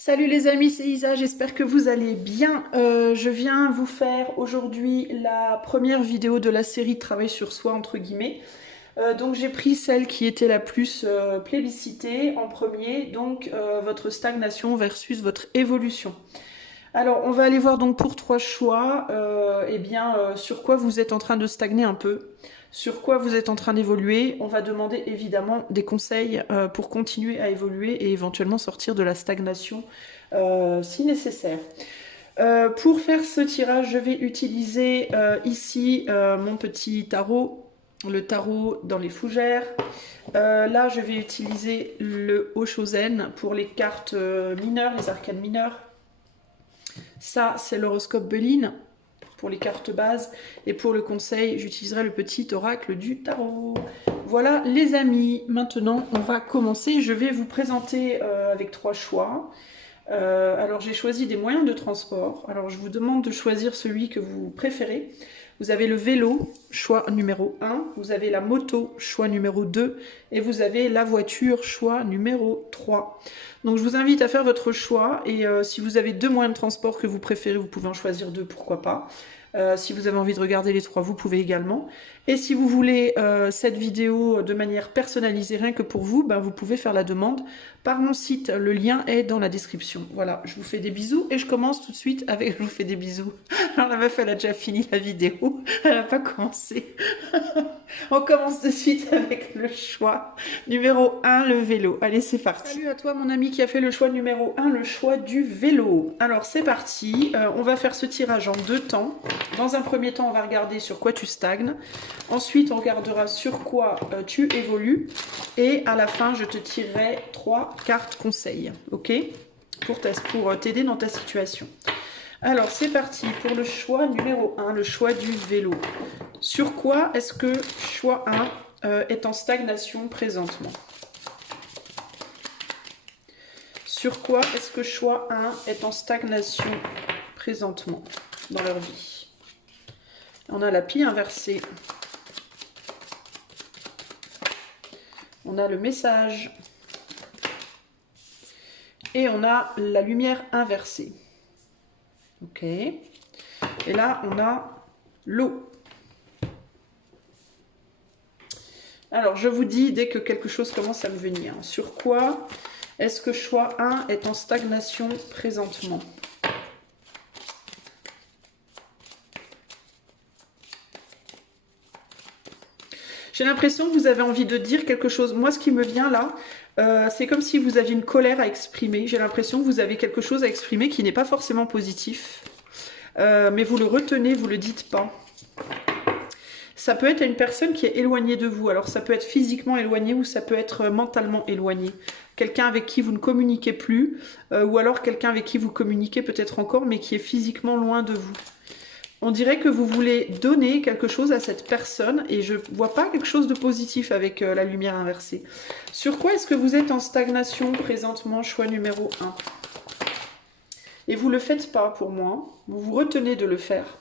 Salut les amis, c'est Isa, j'espère que vous allez bien. Je viens vous faire aujourd'hui la première vidéo de la série Travail sur soi, entre guillemets. Donc j'ai pris celle qui était la plus plébiscitée en premier, donc votre stagnation versus votre évolution. Alors on va aller voir donc pour trois choix, sur quoi vous êtes en train de stagner un peu, sur quoi vous êtes en train d'évoluer. On va demander évidemment des conseils pour continuer à évoluer et éventuellement sortir de la stagnation si nécessaire. Pour faire ce tirage, je vais utiliser ici mon petit tarot, le tarot dans les fougères. Là, je vais utiliser le Oshozen pour les cartes mineures, les arcanes mineures. Ça, c'est l'horoscope Béline pour les cartes bases. Et pour le conseil, j'utiliserai le petit oracle du tarot. Voilà les amis, maintenant on va commencer. Je vais vous présenter avec trois choix. Alors j'ai choisi des moyens de transport. Alors je vous demande de choisir celui que vous préférez. Vous avez le vélo, choix numéro 1. Vous avez la moto, choix numéro 2. Et vous avez la voiture, choix numéro 3. Donc je vous invite à faire votre choix. Et si vous avez deux moyens de transport que vous préférez, vous pouvez en choisir deux, pourquoi pas. Si vous avez envie de regarder les trois, vous pouvez également. Et si vous voulez cette vidéo de manière personnalisée, rien que pour vous, ben vous pouvez faire la demande par mon site. Le lien est dans la description. Voilà, je vous fais des bisous et je commence tout de suite avec... Je vous fais des bisous. Alors la meuf, elle a déjà fini la vidéo. Elle n'a pas commencé. On commence de suite avec le choix numéro 1, le vélo. Allez, c'est parti. Salut à toi, mon ami qui a fait le choix numéro 1, le choix du vélo. Alors, c'est parti. On va faire ce tirage en deux temps. Dans un premier temps, on va regarder sur quoi tu stagnes. Ensuite, on regardera sur quoi tu évolues. Et à la fin, je te tirerai 3 cartes conseils. Ok? Pour t'aider dans ta situation. Alors, c'est parti pour le choix numéro 1, le choix du vélo. Sur quoi est-ce que choix 1 est en stagnation présentement? Sur quoi est-ce que choix 1 est en stagnation présentement dans leur vie? On a la pie inversée. On a le message. Et on a la lumière inversée. Ok. Et là, on a l'eau. Alors, je vous dis, dès que quelque chose commence à me venir, sur quoi est-ce que choix 1 est en stagnation présentement? J'ai l'impression que vous avez envie de dire quelque chose. Moi, ce qui me vient là, c'est comme si vous aviez une colère à exprimer. J'ai l'impression que vous avez quelque chose à exprimer qui n'est pas forcément positif. Mais vous le retenez, vous le dites pas. Ça peut être à une personne qui est éloignée de vous. Alors ça peut être physiquement éloigné ou ça peut être mentalement éloigné. Quelqu'un avec qui vous ne communiquez plus ou alors quelqu'un avec qui vous communiquez peut-être encore mais qui est physiquement loin de vous. On dirait que vous voulez donner quelque chose à cette personne et je ne vois pas quelque chose de positif avec la lumière inversée. Sur quoi est-ce que vous êtes en stagnation présentement, choix numéro 1? Et vous ne le faites pas pour moi, vous vous retenez de le faire.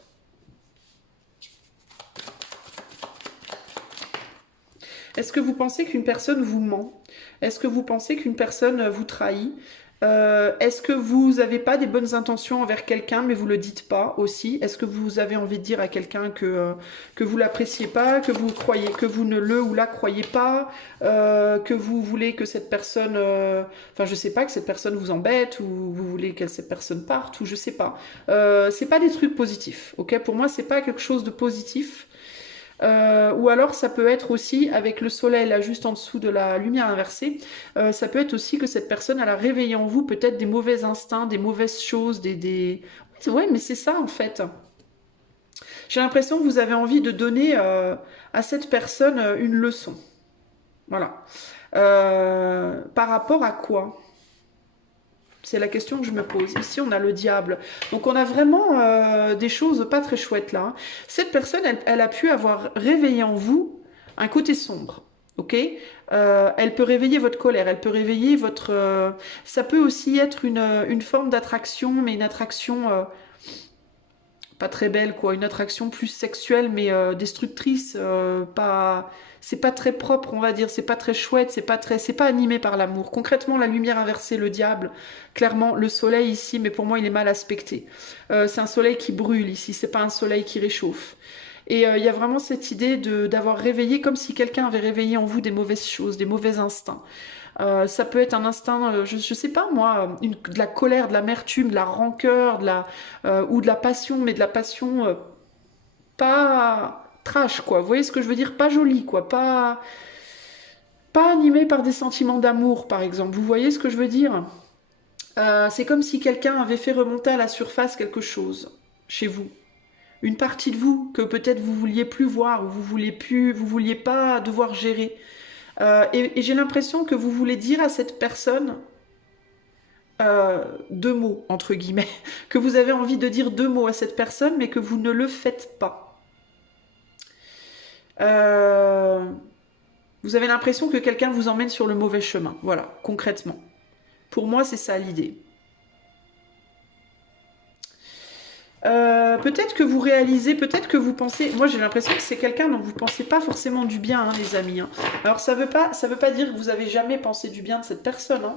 Est-ce que vous pensez qu'une personne vous ment? Est-ce que vous pensez qu'une personne vous trahit? Est-ce que vous n'avez pas des bonnes intentions envers quelqu'un mais vous ne le dites pas aussi? Est-ce que vous avez envie de dire à quelqu'un que vous ne l'appréciez pas, que vous croyez, que vous ne le ou la croyez pas, que vous voulez que cette personne, enfin je sais pas, que cette personne vous embête ou vous voulez que cette personne parte ou je sais pas. C'est pas des trucs positifs, ok? Pour moi c'est pas quelque chose de positif. Ou alors ça peut être aussi avec le soleil là juste en dessous de la lumière inversée, ça peut être aussi que cette personne elle a réveillé en vous peut-être des mauvais instincts, des mauvaises choses, ouais mais c'est ça en fait. J'ai l'impression que vous avez envie de donner à cette personne une leçon. Voilà. Par rapport à quoi? C'est la question que je me pose. Ici, on a le diable. Donc, on a vraiment des choses pas très chouettes là. Cette personne, elle a pu avoir réveillé en vous un côté sombre. Ok, elle peut réveiller votre colère, elle peut réveiller votre... ça peut aussi être une forme d'attraction, mais une attraction pas très belle, quoi. Une attraction plus sexuelle, mais destructrice. Pas, c'est pas très propre, on va dire. C'est pas très chouette. C'est pas animé par l'amour. Concrètement, la lumière inversée, le diable. Clairement, le soleil ici, mais pour moi, il est mal aspecté. C'est un soleil qui brûle ici. C'est pas un soleil qui réchauffe. Et il y a vraiment cette idée d'avoir réveillé, comme si quelqu'un avait réveillé en vous des mauvaises choses, des mauvais instincts. Ça peut être un instinct, je sais pas moi, de la colère, de l'amertume, de la rancœur, ou de la passion, mais de la passion pas trash, quoi. Vous voyez ce que je veux dire? Pas jolie, quoi. Pas animée par des sentiments d'amour, par exemple. Vous voyez ce que je veux dire? C'est comme si quelqu'un avait fait remonter à la surface quelque chose chez vous. Une partie de vous que peut-être vous vouliez plus voir, ou vous vouliez pas devoir gérer. Et j'ai l'impression que vous voulez dire à cette personne deux mots, entre guillemets, que vous avez envie de dire deux mots à cette personne, mais que vous ne le faites pas. Vous avez l'impression que quelqu'un vous emmène sur le mauvais chemin, voilà, concrètement. Pour moi, c'est ça l'idée. Peut-être que vous réalisez, peut-être que vous pensez... Moi, j'ai l'impression que c'est quelqu'un dont vous ne pensez pas forcément du bien, hein, les amis. Hein. Alors, ça veut pas dire que vous avez jamais pensé du bien de cette personne, hein,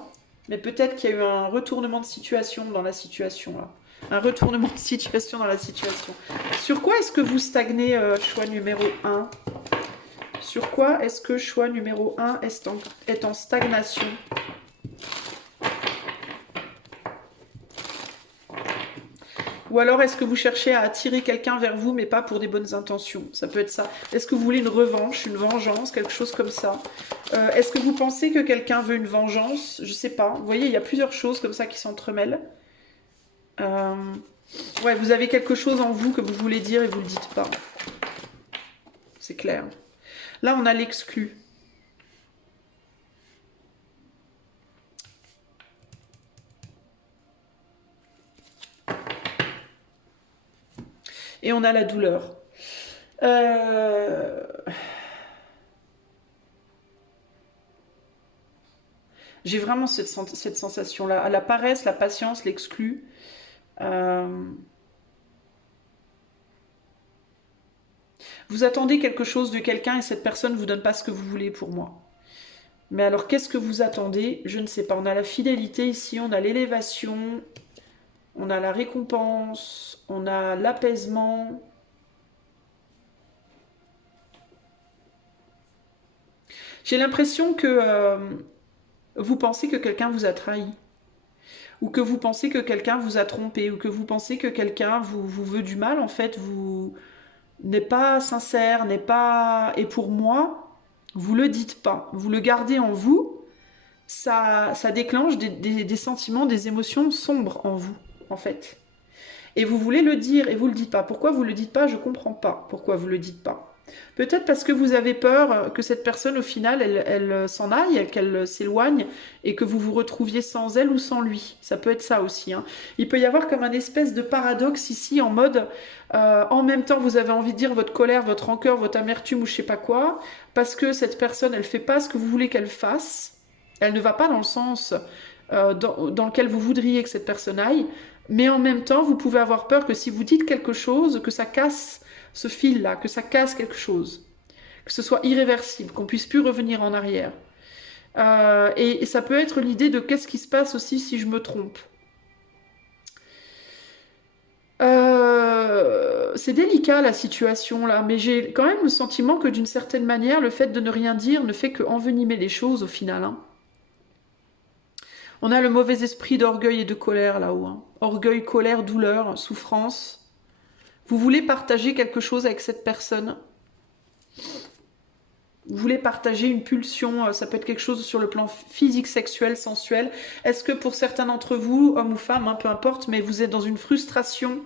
mais peut-être qu'il y a eu un retournement de situation dans la situation, là. Un retournement de situation dans la situation. Sur quoi est-ce que vous stagnez, choix numéro 1? Sur quoi est-ce que choix numéro 1 est en stagnation? Ou alors, est-ce que vous cherchez à attirer quelqu'un vers vous, mais pas pour des bonnes intentions? Ça peut être ça. Est-ce que vous voulez une revanche, une vengeance, quelque chose comme ça? Est-ce que vous pensez que quelqu'un veut une vengeance? Je sais pas. Vous voyez, il y a plusieurs choses comme ça qui s'entremêlent. Ouais, vous avez quelque chose en vous que vous voulez dire et vous le dites pas. C'est clair. Là, on a l'exclu. Et on a la douleur. J'ai vraiment cette sensation-là. La paresse, la patience, l'exclu. Vous attendez quelque chose de quelqu'un et cette personne ne vous donne pas ce que vous voulez pour moi. Mais alors, qu'est-ce que vous attendez? Je ne sais pas. On a la fidélité ici, on a l'élévation, on a la récompense, on a l'apaisement. J'ai l'impression que vous pensez que quelqu'un vous a trahi. Ou que vous pensez que quelqu'un vous a trompé. Ou que vous pensez que quelqu'un vous veut du mal. En fait, vous n'est pas sincère, n'est pas... Et pour moi, vous le dites pas. Vous le gardez en vous. Ça déclenche des sentiments, des émotions sombres en vous, en fait. Et vous voulez le dire et vous le dites pas. Pourquoi vous le dites pas? Je comprends pas pourquoi vous le dites pas. Peut-être parce que vous avez peur que cette personne, au final, elle s'en aille, qu'elle s'éloigne et que vous vous retrouviez sans elle ou sans lui. Ça peut être ça aussi. Hein. Il peut y avoir comme un espèce de paradoxe ici en mode, en même temps, vous avez envie de dire votre colère, votre rancœur, votre amertume ou je sais pas quoi, parce que cette personne, elle fait pas ce que vous voulez qu'elle fasse. Elle ne va pas dans le sens dans lequel vous voudriez que cette personne aille. Mais en même temps, vous pouvez avoir peur que si vous dites quelque chose, que ça casse ce fil-là, que ça casse quelque chose, que ce soit irréversible, qu'on puisse plus revenir en arrière. Et ça peut être l'idée de qu'est-ce qui se passe aussi si je me trompe. C'est délicat la situation là, mais j'ai quand même le sentiment que d'une certaine manière, le fait de ne rien dire ne fait qu'envenimer les choses au final. Hein. On a le mauvais esprit d'orgueil et de colère là-haut. Hein. Orgueil, colère, douleur, souffrance. Vous voulez partager quelque chose avec cette personne. Vous voulez partager une pulsion, ça peut être quelque chose sur le plan physique, sexuel, sensuel. Est-ce que pour certains d'entre vous, hommes ou femmes, hein, peu importe, mais vous êtes dans une frustration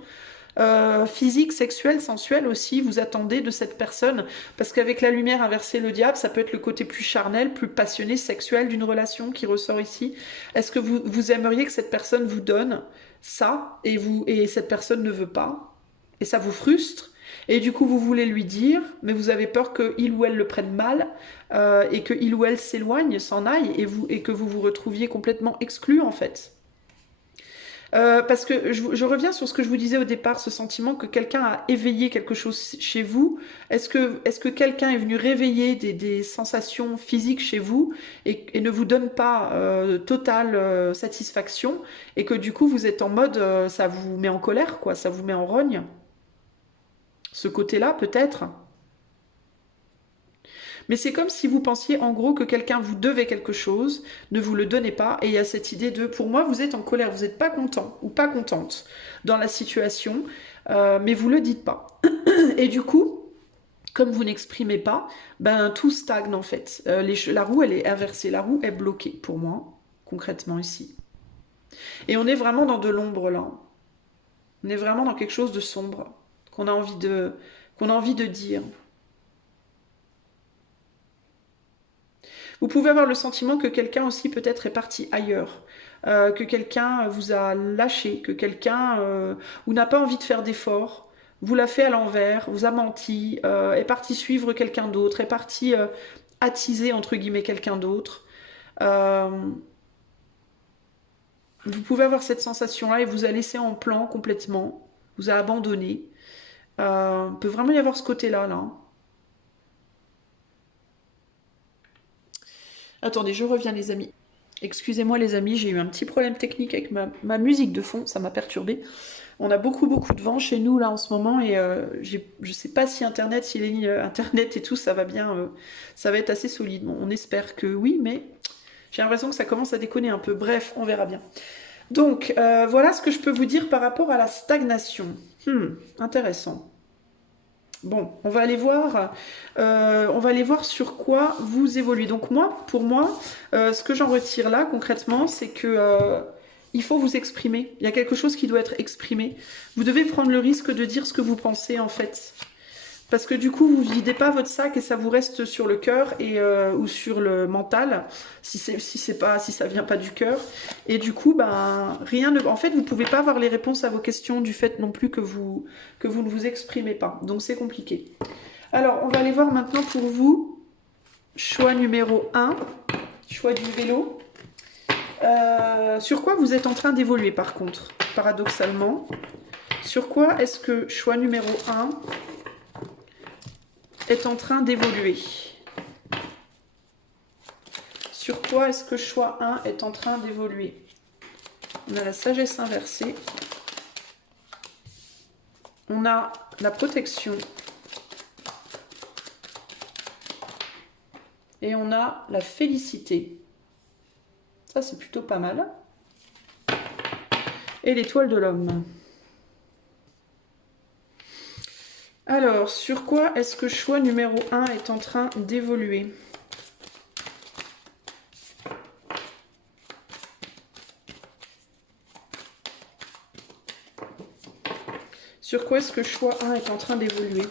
physique, sexuelle, sensuelle aussi, vous attendez de cette personne, parce qu'avec la lumière inversée, le diable, ça peut être le côté plus charnel, plus passionné, sexuel d'une relation qui ressort ici. Est-ce que vous aimeriez que cette personne vous donne ça, et cette personne ne veut pas, et ça vous frustre, et du coup vous voulez lui dire, mais vous avez peur qu'il ou elle le prenne mal, et qu'il ou elle s'éloigne, s'en aille, et que vous vous retrouviez complètement exclu en fait. Parce que je reviens sur ce que je vous disais au départ, ce sentiment que quelqu'un a éveillé quelque chose chez vous. Est-ce que quelqu'un est venu réveiller des sensations physiques chez vous et ne vous donne pas totale satisfaction et que du coup vous êtes en mode ça vous met en colère, quoi, ça vous met en rogne? Ce côté-là, peut-être. Mais c'est comme si vous pensiez en gros que quelqu'un vous devait quelque chose, ne vous le donnait pas, et il y a cette idée de, pour moi, vous êtes en colère, vous n'êtes pas content ou pas contente dans la situation, mais vous le dites pas. Et du coup, comme vous n'exprimez pas, ben tout stagne en fait. La roue, elle est inversée, la roue est bloquée pour moi, concrètement ici. Et on est vraiment dans de l'ombre là. On est vraiment dans quelque chose de sombre qu'on a envie de dire. Vous pouvez avoir le sentiment que quelqu'un aussi peut-être est parti ailleurs, que quelqu'un vous a lâché, que quelqu'un ou n'a pas envie de faire d'efforts, vous l'a fait à l'envers, vous a menti, est parti suivre quelqu'un d'autre, est parti attiser entre guillemets quelqu'un d'autre. Vous pouvez avoir cette sensation-là et vous a laissé en plan complètement, vous a abandonné. Il peut vraiment y avoir ce côté-là, là. Attendez, je reviens les amis. Excusez-moi les amis, j'ai eu un petit problème technique avec ma musique de fond, ça m'a perturbé. On a beaucoup de vent chez nous là en ce moment et je sais pas si internet, si les lignes internet et tout ça va bien, ça va être assez solide. Bon, on espère que oui, mais j'ai l'impression que ça commence à déconner un peu. Bref, on verra bien. Donc voilà ce que je peux vous dire par rapport à la stagnation. Intéressant. Bon, on va aller voir sur quoi vous évoluez. Donc pour moi, ce que j'en retire là concrètement, c'est que il faut vous exprimer. Il y a quelque chose qui doit être exprimé. Vous devez prendre le risque de dire ce que vous pensez en fait. Parce que du coup, vous ne videz pas votre sac et ça vous reste sur le cœur ou sur le mental, si ça vient pas du cœur. Et du coup, ben, en fait, vous ne pouvez pas avoir les réponses à vos questions du fait non plus que vous ne vous exprimez pas. Donc, c'est compliqué. Alors, on va aller voir maintenant pour vous. Choix numéro 1, choix du vélo. Sur quoi vous êtes en train d'évoluer par contre, paradoxalement? Sur quoi est-ce que choix numéro 1 est en train d'évoluer? Sur quoi est-ce que choix 1 est en train d'évoluer? On a la sagesse inversée. On a la protection. Et on a la félicité. Ça, c'est plutôt pas mal. Et l'étoile de l'homme. Alors, sur quoi est-ce que choix numéro 1 est en train d'évoluer? Sur quoi est-ce que choix 1 est en train d'évoluer?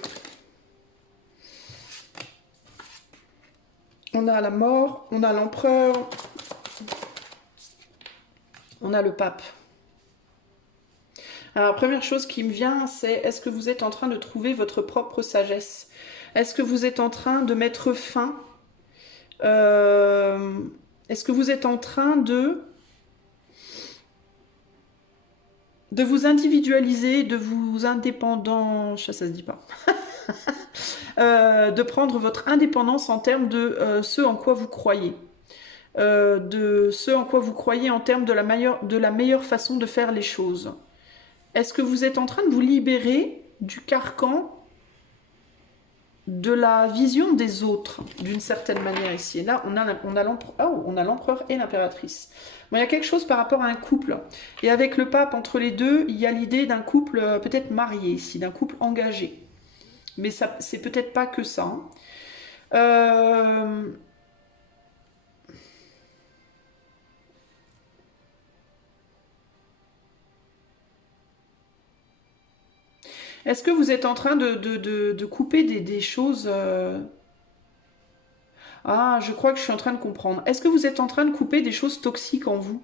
On a la mort, on a l'empereur, on a le pape. Alors, la première chose qui me vient, c'est est-ce que vous êtes en train de trouver votre propre sagesse? Est-ce que vous êtes en train de mettre fin? Est-ce que vous êtes en train de vous individualiser, de vous indépendant... Ça se dit pas. De prendre votre indépendance en termes de ce en quoi vous croyez. De ce en quoi vous croyez en termes de la meilleure façon de faire les choses. Est-ce que vous êtes en train de vous libérer du carcan de la vision des autres, d'une certaine manière ici? Et là, on a l'empereur et l'impératrice. Bon, il y a quelque chose par rapport à un couple. Et avec le pape, entre les deux, il y a l'idée d'un couple peut-être marié ici, d'un couple engagé. Mais c'est peut-être pas que ça. Est-ce que vous êtes en train de couper des choses... Ah, je crois que je suis en train de comprendre. Est-ce que vous êtes en train de couper des choses toxiques en vous?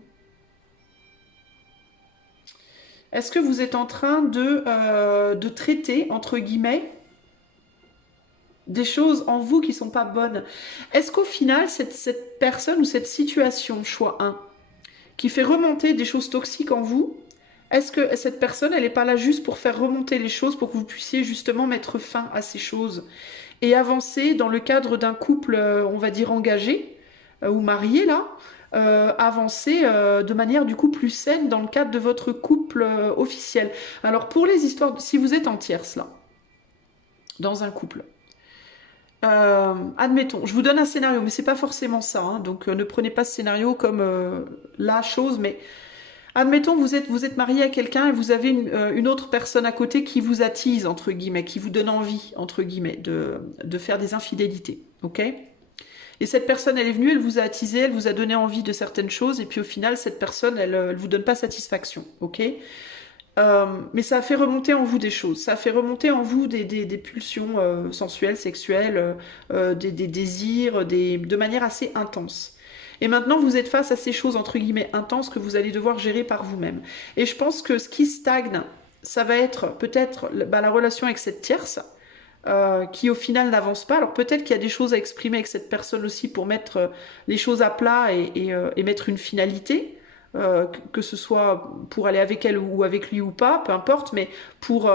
Est-ce que vous êtes en train de traiter, entre guillemets, des choses en vous qui ne sont pas bonnes? Est-ce qu'au final, cette personne ou cette situation, choix 1, qui fait remonter des choses toxiques en vous, Est-ce que cette personne, elle n'est pas là juste pour faire remonter les choses, pour que vous puissiez justement mettre fin à ces choses et avancer dans le cadre d'un couple, on va dire engagé ou marié là, avancer de manière du coup plus saine dans le cadre de votre couple officiel. Alors pour les histoires, si vous êtes en tierce là, dans un couple, admettons, je vous donne un scénario, mais c'est pas forcément ça, hein, donc ne prenez pas ce scénario comme la chose, mais admettons, vous êtes marié à quelqu'un et vous avez une autre personne à côté qui vous attise, entre guillemets, qui vous donne envie, entre guillemets, de faire des infidélités. Ok? Et cette personne, elle est venue, elle vous a attisé, elle vous a donné envie de certaines choses, et puis au final, cette personne, elle vous donne pas satisfaction. Ok? Mais ça a fait remonter en vous des choses. Ça a fait remonter en vous des pulsions sensuelles, sexuelles, des désirs, de manière assez intense. Et maintenant, vous êtes face à ces choses, entre guillemets, intenses que vous allez devoir gérer par vous-même. Et je pense que ce qui stagne, ça va être peut-être la relation avec cette tierce, qui au final n'avance pas. Alors peut-être qu'il y a des choses à exprimer avec cette personne aussi pour mettre les choses à plat et mettre une finalité. Que ce soit pour aller avec elle ou avec lui ou pas, peu importe, mais pour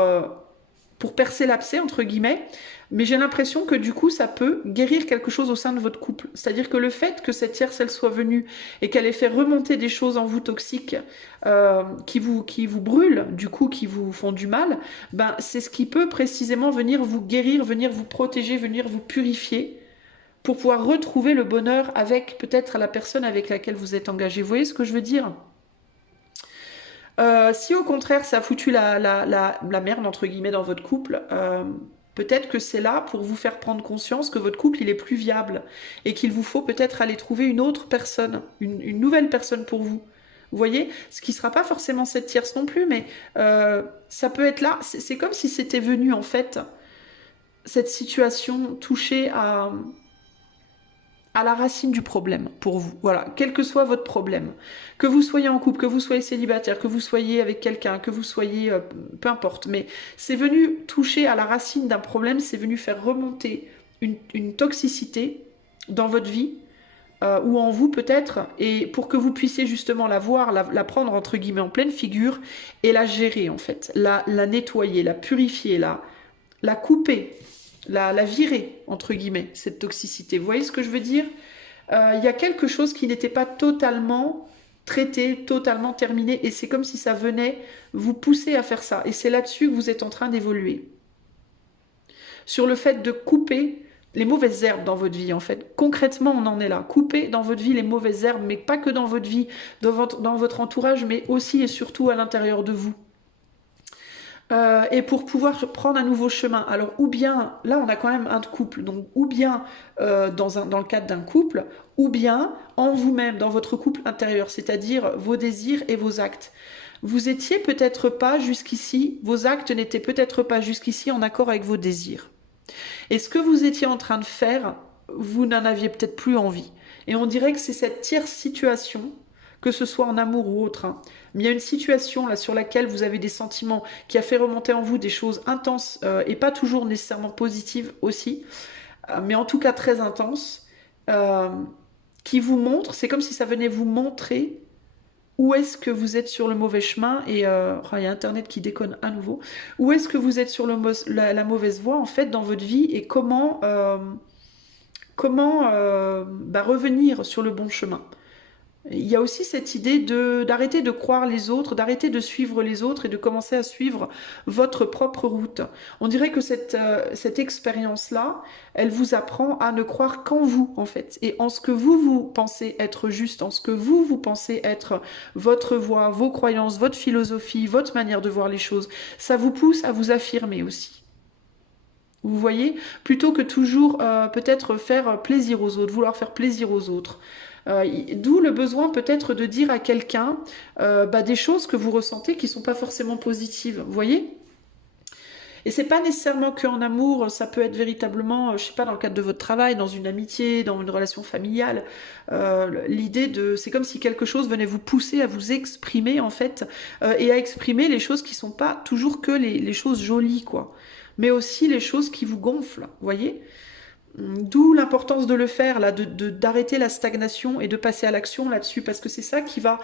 percer l'abcès, entre guillemets. Mais j'ai l'impression que du coup, ça peut guérir quelque chose au sein de votre couple. C'est-à-dire que le fait que cette tierce, elle soit venue et qu'elle ait fait remonter des choses en vous toxiques qui vous brûlent, du coup, qui vous font du mal, ben, c'est ce qui peut précisément venir vous guérir, venir vous protéger, venir vous purifier pour pouvoir retrouver le bonheur avec peut-être la personne avec laquelle vous êtes engagé. Vous voyez ce que je veux dire? Si au contraire ça a foutu la merde entre guillemets dans votre couple, peut-être que c'est là pour vous faire prendre conscience que votre couple il est plus viable et qu'il vous faut peut-être aller trouver une autre personne, une nouvelle personne pour vous. Vous voyez, ce qui ne sera pas forcément cette tierce non plus, mais ça peut être là. C'est comme si c'était venu en fait cette situation toucher à la racine du problème pour vous. Voilà, quel que soit votre problème. Que vous soyez en couple, que vous soyez célibataire, que vous soyez avec quelqu'un, que vous soyez... peu importe, mais c'est venu toucher à la racine d'un problème, c'est venu faire remonter une toxicité dans votre vie, ou en vous peut-être, et pour que vous puissiez justement la voir, la prendre entre guillemets en pleine figure, et la gérer en fait, la nettoyer, la purifier, la couper, la virer, entre guillemets, cette toxicité. Vous voyez ce que je veux dire? Il y a quelque chose qui n'était pas totalement traité, totalement terminé, et c'est comme si ça venait vous pousser à faire ça. Et c'est là-dessus que vous êtes en train d'évoluer. Sur le fait de couper les mauvaises herbes dans votre vie, en fait. Concrètement, on en est là. Couper dans votre vie les mauvaises herbes, mais pas que dans votre vie, dans votre entourage, mais aussi et surtout à l'intérieur de vous. Et pour pouvoir prendre un nouveau chemin. Alors, ou bien, là on a quand même un couple, donc ou bien dans le cadre d'un couple, ou bien en vous-même, dans votre couple intérieur, c'est-à-dire vos désirs et vos actes. Vous étiez peut-être pas jusqu'ici, vos actes n'étaient peut-être pas jusqu'ici en accord avec vos désirs. Et ce que vous étiez en train de faire, vous n'en aviez peut-être plus envie. Et on dirait que c'est cette tierce situation, que ce soit en amour ou autre, hein. Mais il y a une situation là sur laquelle vous avez des sentiments qui a fait remonter en vous des choses intenses et pas toujours nécessairement positives aussi, mais en tout cas très intenses, qui vous montrent, c'est comme si ça venait vous montrer où est-ce que vous êtes sur le mauvais chemin et il y a Internet qui déconne à nouveau. Où est-ce que vous êtes sur la mauvaise voie en fait dans votre vie et comment revenir sur le bon chemin. Il y a aussi cette idée d'arrêter de croire les autres, d'arrêter de suivre les autres et de commencer à suivre votre propre route. On dirait que cette expérience-là, elle vous apprend à ne croire qu'en vous, en fait, et en ce que vous pensez être juste, en ce que vous pensez être votre voie, vos croyances, votre philosophie, votre manière de voir les choses. Ça vous pousse à vous affirmer aussi. Vous voyez, plutôt que toujours peut-être faire plaisir aux autres, vouloir faire plaisir aux autres. D'où le besoin peut-être de dire à quelqu'un des choses que vous ressentez qui ne sont pas forcément positives. Vous voyez? Et c'est pas nécessairement qu'en amour, ça peut être véritablement, je sais pas, dans le cadre de votre travail, dans une amitié, dans une relation familiale. L'idée c'est comme si quelque chose venait vous pousser à vous exprimer en fait, et à exprimer les choses qui sont pas toujours que les choses jolies, quoi. Mais aussi les choses qui vous gonflent, vous voyez? D'où l'importance de le faire, là, d'arrêter la stagnation et de passer à l'action là-dessus, parce que c'est ça qui va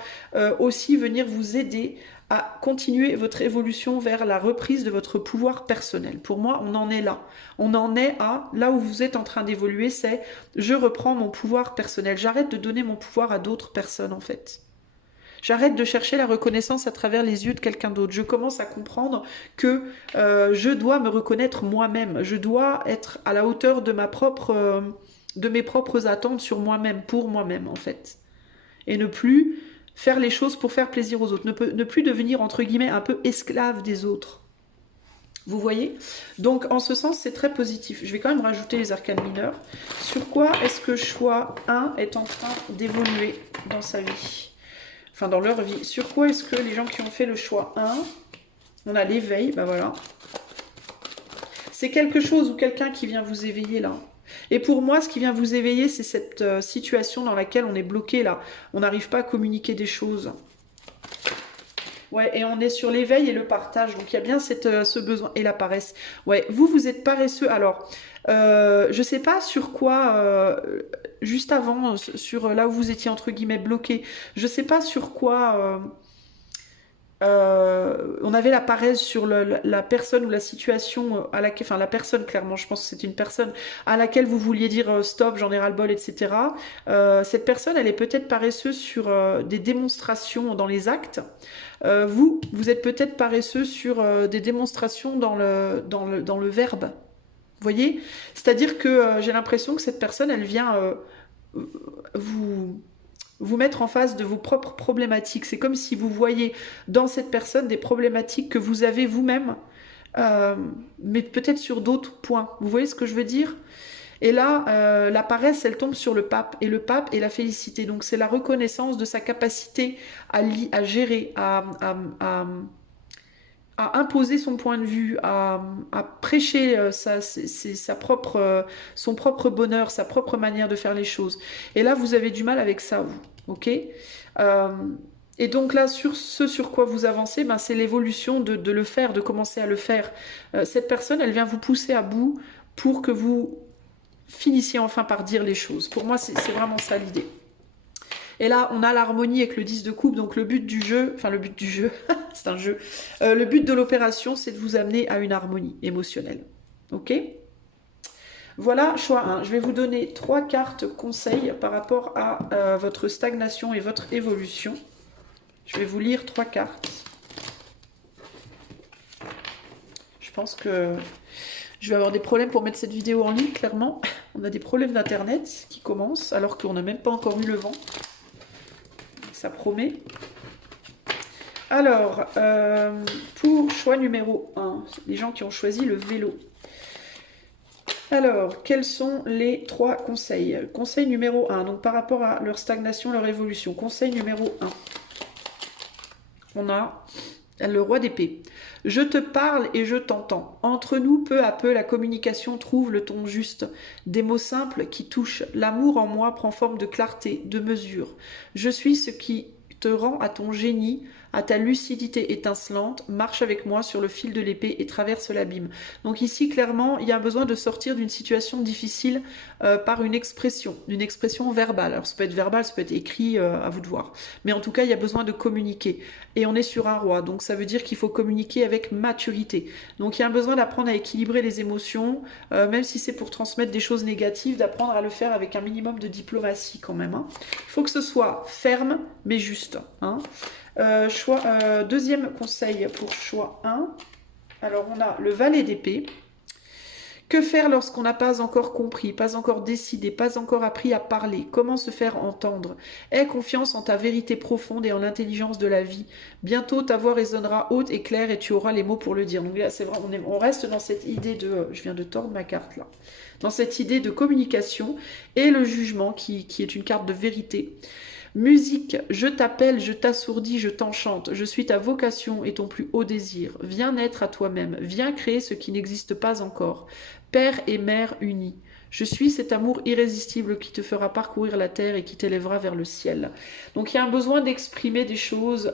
aussi venir vous aider à continuer votre évolution vers la reprise de votre pouvoir personnel. Pour moi, on en est là. On en est à, là où vous êtes en train d'évoluer, c'est je reprends mon pouvoir personnel. J'arrête de donner mon pouvoir à d'autres personnes, en fait. J'arrête de chercher la reconnaissance à travers les yeux de quelqu'un d'autre. Je commence à comprendre que je dois me reconnaître moi-même. Je dois être à la hauteur de de mes propres attentes sur moi-même, pour moi-même en fait. Et ne plus faire les choses pour faire plaisir aux autres. Ne plus devenir entre guillemets un peu esclave des autres. Vous voyez? Donc en ce sens, c'est très positif. Je vais quand même rajouter les arcanes mineurs. Sur quoi est-ce que choix 1 est en train d'évoluer dans sa vie? Enfin, dans leur vie. Sur quoi est-ce que les gens qui ont fait le choix 1, on a l'éveil, ben voilà. C'est quelque chose ou quelqu'un qui vient vous éveiller là. Et pour moi, ce qui vient vous éveiller, c'est cette situation dans laquelle on est bloqué là. On n'arrive pas à communiquer des choses. Ouais, et on est sur l'éveil et le partage. Donc il y a bien ce besoin. Et la paresse. Ouais, vous êtes paresseux. Alors, je ne sais pas sur quoi, juste avant, sur là où vous étiez entre guillemets bloqué, je ne sais pas sur quoi on avait la paresse sur la personne ou la situation à laquelle, enfin la personne clairement, je pense que c'est une personne à laquelle vous vouliez dire stop, j'en ai ras-le-bol, etc. Cette personne, elle est peut-être paresseuse sur des démonstrations dans les actes. Vous êtes peut-être paresseux sur des démonstrations dans le verbe. Vous voyez? C'est-à-dire que j'ai l'impression que cette personne, elle vient vous mettre en face de vos propres problématiques. C'est comme si vous voyez dans cette personne des problématiques que vous avez vous-même, mais peut-être sur d'autres points. Vous voyez ce que je veux dire? Et là, la paresse, elle tombe sur le pape. Et le pape est la félicité. Donc c'est la reconnaissance de sa capacité à gérer, à imposer son point de vue, à prêcher son propre bonheur, sa propre manière de faire les choses. Et là, vous avez du mal avec ça, vous. Ok et donc là, sur ce sur quoi vous avancez, ben, c'est l'évolution de le faire, de commencer à le faire. Cette personne, elle vient vous pousser à bout pour que vous finissiez enfin par dire les choses. Pour moi, c'est vraiment ça l'idée. Et là, on a l'harmonie avec le 10 de coupe. Donc le but du jeu, enfin le but du jeu, c'est un jeu. Le but de l'opération, c'est de vous amener à une harmonie émotionnelle. Ok? Voilà, choix 1. Je vais vous donner 3 cartes conseils par rapport à votre stagnation et votre évolution. Je vais vous lire 3 cartes. Je pense que je vais avoir des problèmes pour mettre cette vidéo en ligne, clairement. On a des problèmes d'internet qui commencent alors qu'on n'a même pas encore eu le vent. Ça promet. Alors, pour choix numéro 1, les gens qui ont choisi le vélo. Alors, quels sont les 3 conseils? Conseil numéro 1, donc par rapport à leur stagnation, leur évolution. Conseil numéro 1. On a le roi d'épée. Je te parle et je t'entends. Entre nous, peu à peu, la communication trouve le ton juste. Des mots simples qui touchent. L'amour en moi prend forme de clarté, de mesure. Je suis ce qui te rend à ton génie, à ta lucidité étincelante, marche avec moi sur le fil de l'épée et traverse l'abîme. Donc ici, clairement, il y a un besoin de sortir d'une situation difficile par une expression verbale. Alors ça peut être verbal, ça peut être écrit, à vous de voir. Mais en tout cas, il y a besoin de communiquer. Et on est sur un roi, donc ça veut dire qu'il faut communiquer avec maturité. Donc il y a un besoin d'apprendre à équilibrer les émotions, même si c'est pour transmettre des choses négatives, d'apprendre à le faire avec un minimum de diplomatie quand même. Hein. Il faut que ce soit ferme, mais juste. Hein. Deuxième conseil pour choix 1. Alors on a le valet d'épée. Que faire lorsqu'on n'a pas encore compris, pas encore décidé, pas encore appris à parler? Comment se faire entendre? Aie confiance en ta vérité profonde et en l'intelligence de la vie. Bientôt ta voix résonnera haute et claire et tu auras les mots pour le dire. Donc là, c'est vrai, on reste dans cette idée de... Je viens de tordre ma carte là. Dans cette idée de communication et le jugement qui est une carte de vérité. Musique, je t'appelle, je t'assourdis, je t'enchante, je suis ta vocation et ton plus haut désir. Viens naître à toi-même, viens créer ce qui n'existe pas encore. Père et mère unis. Je suis cet amour irrésistible qui te fera parcourir la terre et qui t'élèvera vers le ciel. Donc il y a un besoin d'exprimer des choses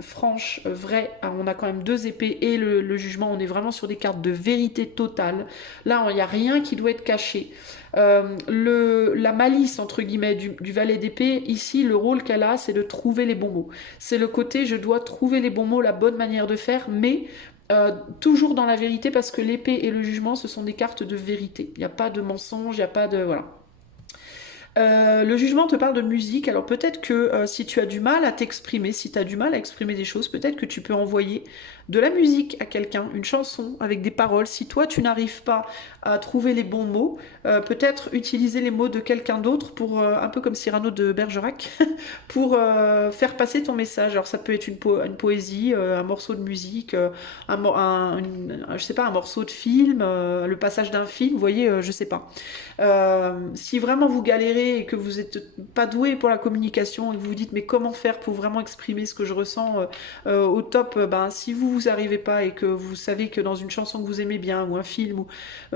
franches, vraies. Alors, on a quand même 2 épées et le jugement. On est vraiment sur des cartes de vérité totale. Là, il n'y a rien qui doit être caché. La malice, entre guillemets, du valet d'épée, ici, le rôle qu'elle a, c'est de trouver les bons mots. C'est le côté, je dois trouver les bons mots, la bonne manière de faire, mais toujours dans la vérité, parce que l'épée et le jugement, ce sont des cartes de vérité. Il n'y a pas de mensonge, il n'y a pas de... Voilà. Le jugement te parle de musique, alors peut-être que si tu as du mal à t'exprimer, si tu as du mal à exprimer des choses, peut-être que tu peux envoyer de la musique à quelqu'un, une chanson avec des paroles. Si toi tu n'arrives pas à trouver les bons mots, peut-être utiliser les mots de quelqu'un d'autre pour, un peu comme Cyrano de Bergerac, pour faire passer ton message. Alors ça peut être une poésie, un morceau de musique, je sais pas, un morceau de film, le passage d'un film, vous voyez, je sais pas. Si vraiment vous galérez et que vous n'êtes pas doué pour la communication et que vous vous dites mais comment faire pour vraiment exprimer ce que je ressens au top, si vous n'arrivez pas et que vous savez que dans une chanson que vous aimez bien ou un film,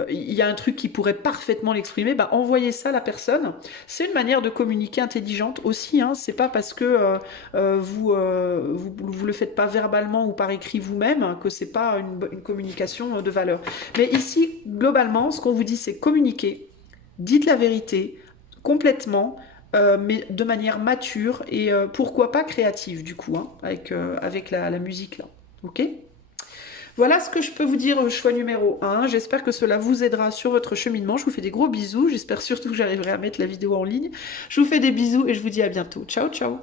il y a un truc qui pourrait parfaitement l'exprimer, envoyez ça à la personne. C'est une manière de communiquer intelligente aussi, hein. C'est pas parce que vous le faites pas verbalement ou par écrit vous-même que c'est pas une communication de valeur. Mais ici, globalement, ce qu'on vous dit, c'est communiquer. Dites la vérité complètement, mais de manière mature et pourquoi pas créative du coup, hein, avec la musique là. Ok ? Voilà ce que je peux vous dire au choix numéro 1. J'espère que cela vous aidera sur votre cheminement. Je vous fais des gros bisous. J'espère surtout que j'arriverai à mettre la vidéo en ligne. Je vous fais des bisous et je vous dis à bientôt. Ciao, ciao.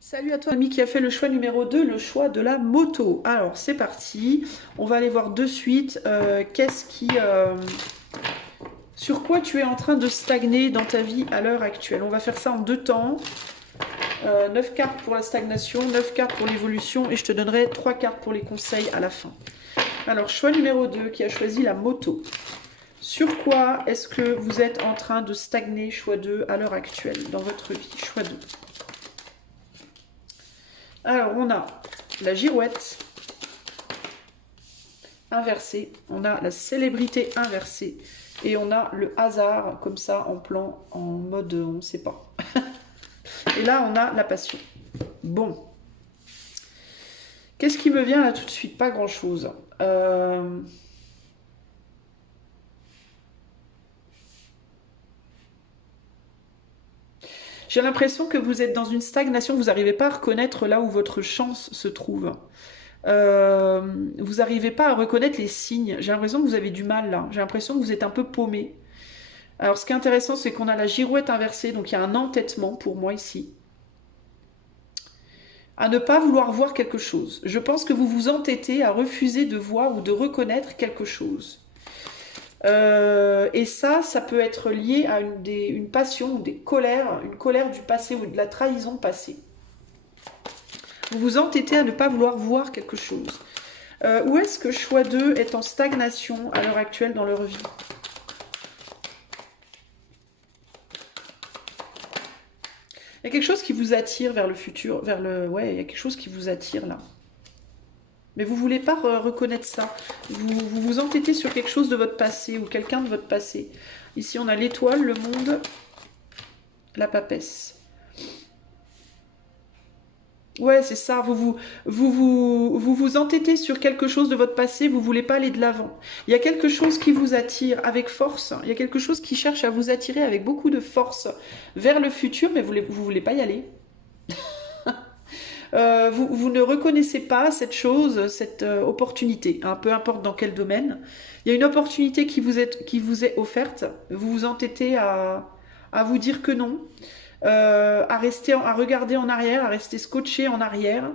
Salut à toi, ami qui a fait le choix numéro 2, le choix de la moto. Alors, c'est parti. On va aller voir de suite sur quoi tu es en train de stagner dans ta vie à l'heure actuelle. On va faire ça en 2 temps. 9 cartes pour la stagnation, 9 cartes pour l'évolution et je te donnerai 3 cartes pour les conseils à la fin. Alors, choix numéro 2 qui a choisi la moto. Sur quoi est-ce que vous êtes en train de stagner, choix 2, à l'heure actuelle dans votre vie? Choix 2. Alors, on a la girouette inversée, on a la célébrité inversée et on a le hasard comme ça en plan, en mode on ne sait pas. Et là, on a la passion. Bon. Qu'est-ce qui me vient là tout de suite? Pas grand-chose. J'ai l'impression que vous êtes dans une stagnation, vous n'arrivez pas à reconnaître là où votre chance se trouve. Vous n'arrivez pas à reconnaître les signes. J'ai l'impression que vous avez du mal là. J'ai l'impression que vous êtes un peu paumé. Alors ce qui est intéressant, c'est qu'on a la girouette inversée, donc il y a un entêtement pour moi ici. À ne pas vouloir voir quelque chose. Je pense que vous vous entêtez à refuser de voir ou de reconnaître quelque chose. Et ça peut être lié à une passion ou des colères, une colère du passé ou de la trahison passée. Vous vous entêtez à ne pas vouloir voir quelque chose. Où est-ce que choix 2 est en stagnation à l'heure actuelle dans leur vie? Il y a quelque chose qui vous attire vers le futur, ouais, il y a quelque chose qui vous attire là. Mais vous ne voulez pas reconnaître ça. Vous vous entêtez sur quelque chose de votre passé ou quelqu'un de votre passé. Ici, on a l'étoile, le monde, la papesse. Ouais, c'est ça. Vous entêtez sur quelque chose de votre passé, vous ne voulez pas aller de l'avant. Il y a quelque chose qui vous attire avec force. Il y a quelque chose qui cherche à vous attirer avec beaucoup de force vers le futur, mais vous ne voulez pas y aller. Vous ne reconnaissez pas cette chose, cette opportunité, hein, peu importe dans quel domaine. Il y a une opportunité qui vous est offerte. Vous vous entêtez à vous dire que non. À regarder en arrière, à rester scotché en arrière.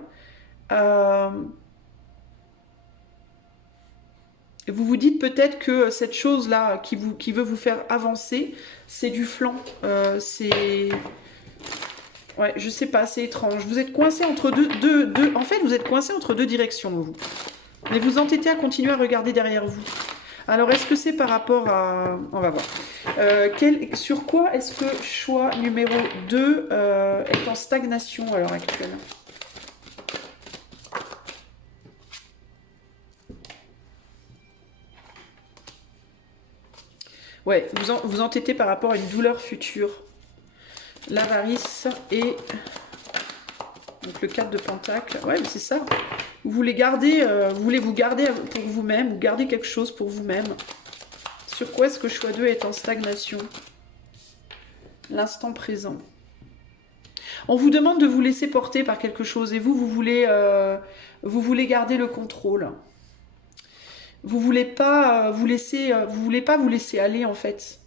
Vous vous dites peut-être que cette chose-là qui veut vous faire avancer, c'est du flanc. Ouais, je sais pas, c'est étrange. Vous êtes coincé entre deux... En fait, vous êtes coincé entre 2 directions, vous. Mais vous entêtez à continuer à regarder derrière vous. Alors, est-ce que c'est par rapport à... On va voir. Sur quoi est-ce que choix numéro 2 est en stagnation à l'heure actuelle? Ouais, vous entêtez par rapport à une douleur future. L'avarice et... Donc le 4 de Pentacle. Ouais, mais c'est ça. Vous voulez garder, vous voulez vous garder pour vous-même, ou garder quelque chose pour vous-même. Sur quoi est-ce que choix 2 est en stagnation? L'instant présent. On vous demande de vous laisser porter par quelque chose et vous voulez garder le contrôle. Vous voulez pas vous laisser aller en fait.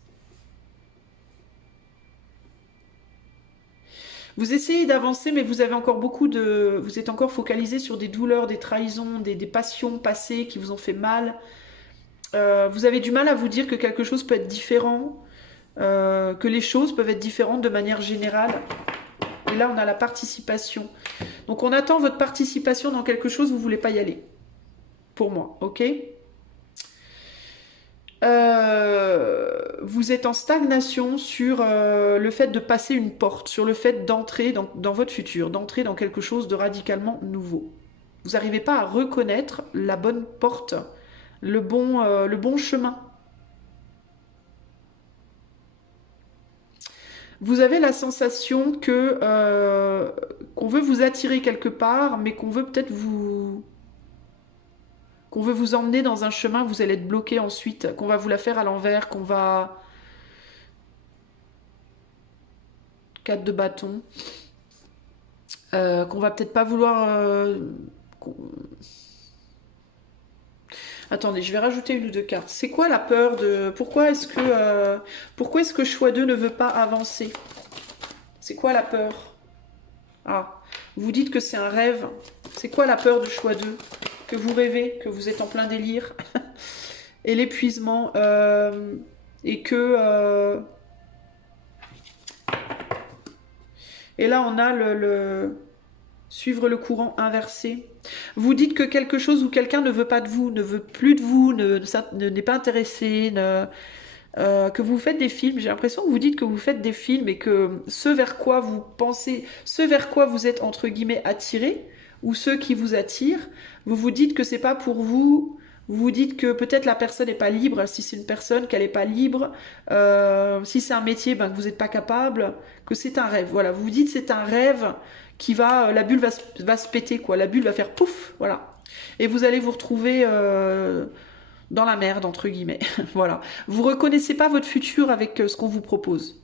Vous essayez d'avancer, mais vous avez encore vous êtes encore focalisé sur des douleurs, des trahisons, des passions passées qui vous ont fait mal. Vous avez du mal à vous dire que quelque chose peut être différent, que les choses peuvent être différentes de manière générale. Et là, on a la participation. Donc, on attend votre participation dans quelque chose, vous ne voulez pas y aller. Pour moi, ok? Vous êtes en stagnation sur le fait de passer une porte, sur le fait d'entrer dans votre futur, d'entrer dans quelque chose de radicalement nouveau. Vous n'arrivez pas à reconnaître la bonne porte, le bon chemin. Vous avez la sensation que qu'on veut vous attirer quelque part, mais qu'on veut peut-être qu'on veut vous emmener dans un chemin, vous allez être bloqué ensuite, qu'on va vous la faire à l'envers, qu'on va... 4 de bâton. Qu'on va peut-être pas vouloir... Attendez, je vais rajouter une ou deux cartes. C'est quoi la peur de... Pourquoi est-ce que choix 2 ne veut pas avancer? C'est quoi la peur? Ah, vous dites que c'est un rêve. C'est quoi la peur de choix 2? Que vous rêvez, que vous êtes en plein délire. Et l'épuisement. Et que... Et là, on a suivre le courant inversé. Vous dites que quelque chose ou quelqu'un ne veut pas de vous, ne veut plus de vous, n'est pas intéressé, que vous faites des films. J'ai l'impression que vous dites que vous faites des films et que ce vers quoi vous pensez, ce vers quoi vous êtes entre guillemets attiré, ou ceux qui vous attirent, vous vous dites que c'est pas pour vous. Vous vous dites que peut-être la personne n'est pas libre, si c'est une personne qu'elle n'est pas libre, si c'est un métier ben, que vous n'êtes pas capable, que c'est un rêve. Voilà, vous vous dites c'est un rêve qui va, la bulle va se péter, quoi. La bulle va faire pouf, voilà. Et vous allez vous retrouver dans la merde, entre guillemets. Voilà. Vous reconnaissez pas votre futur avec ce qu'on vous propose.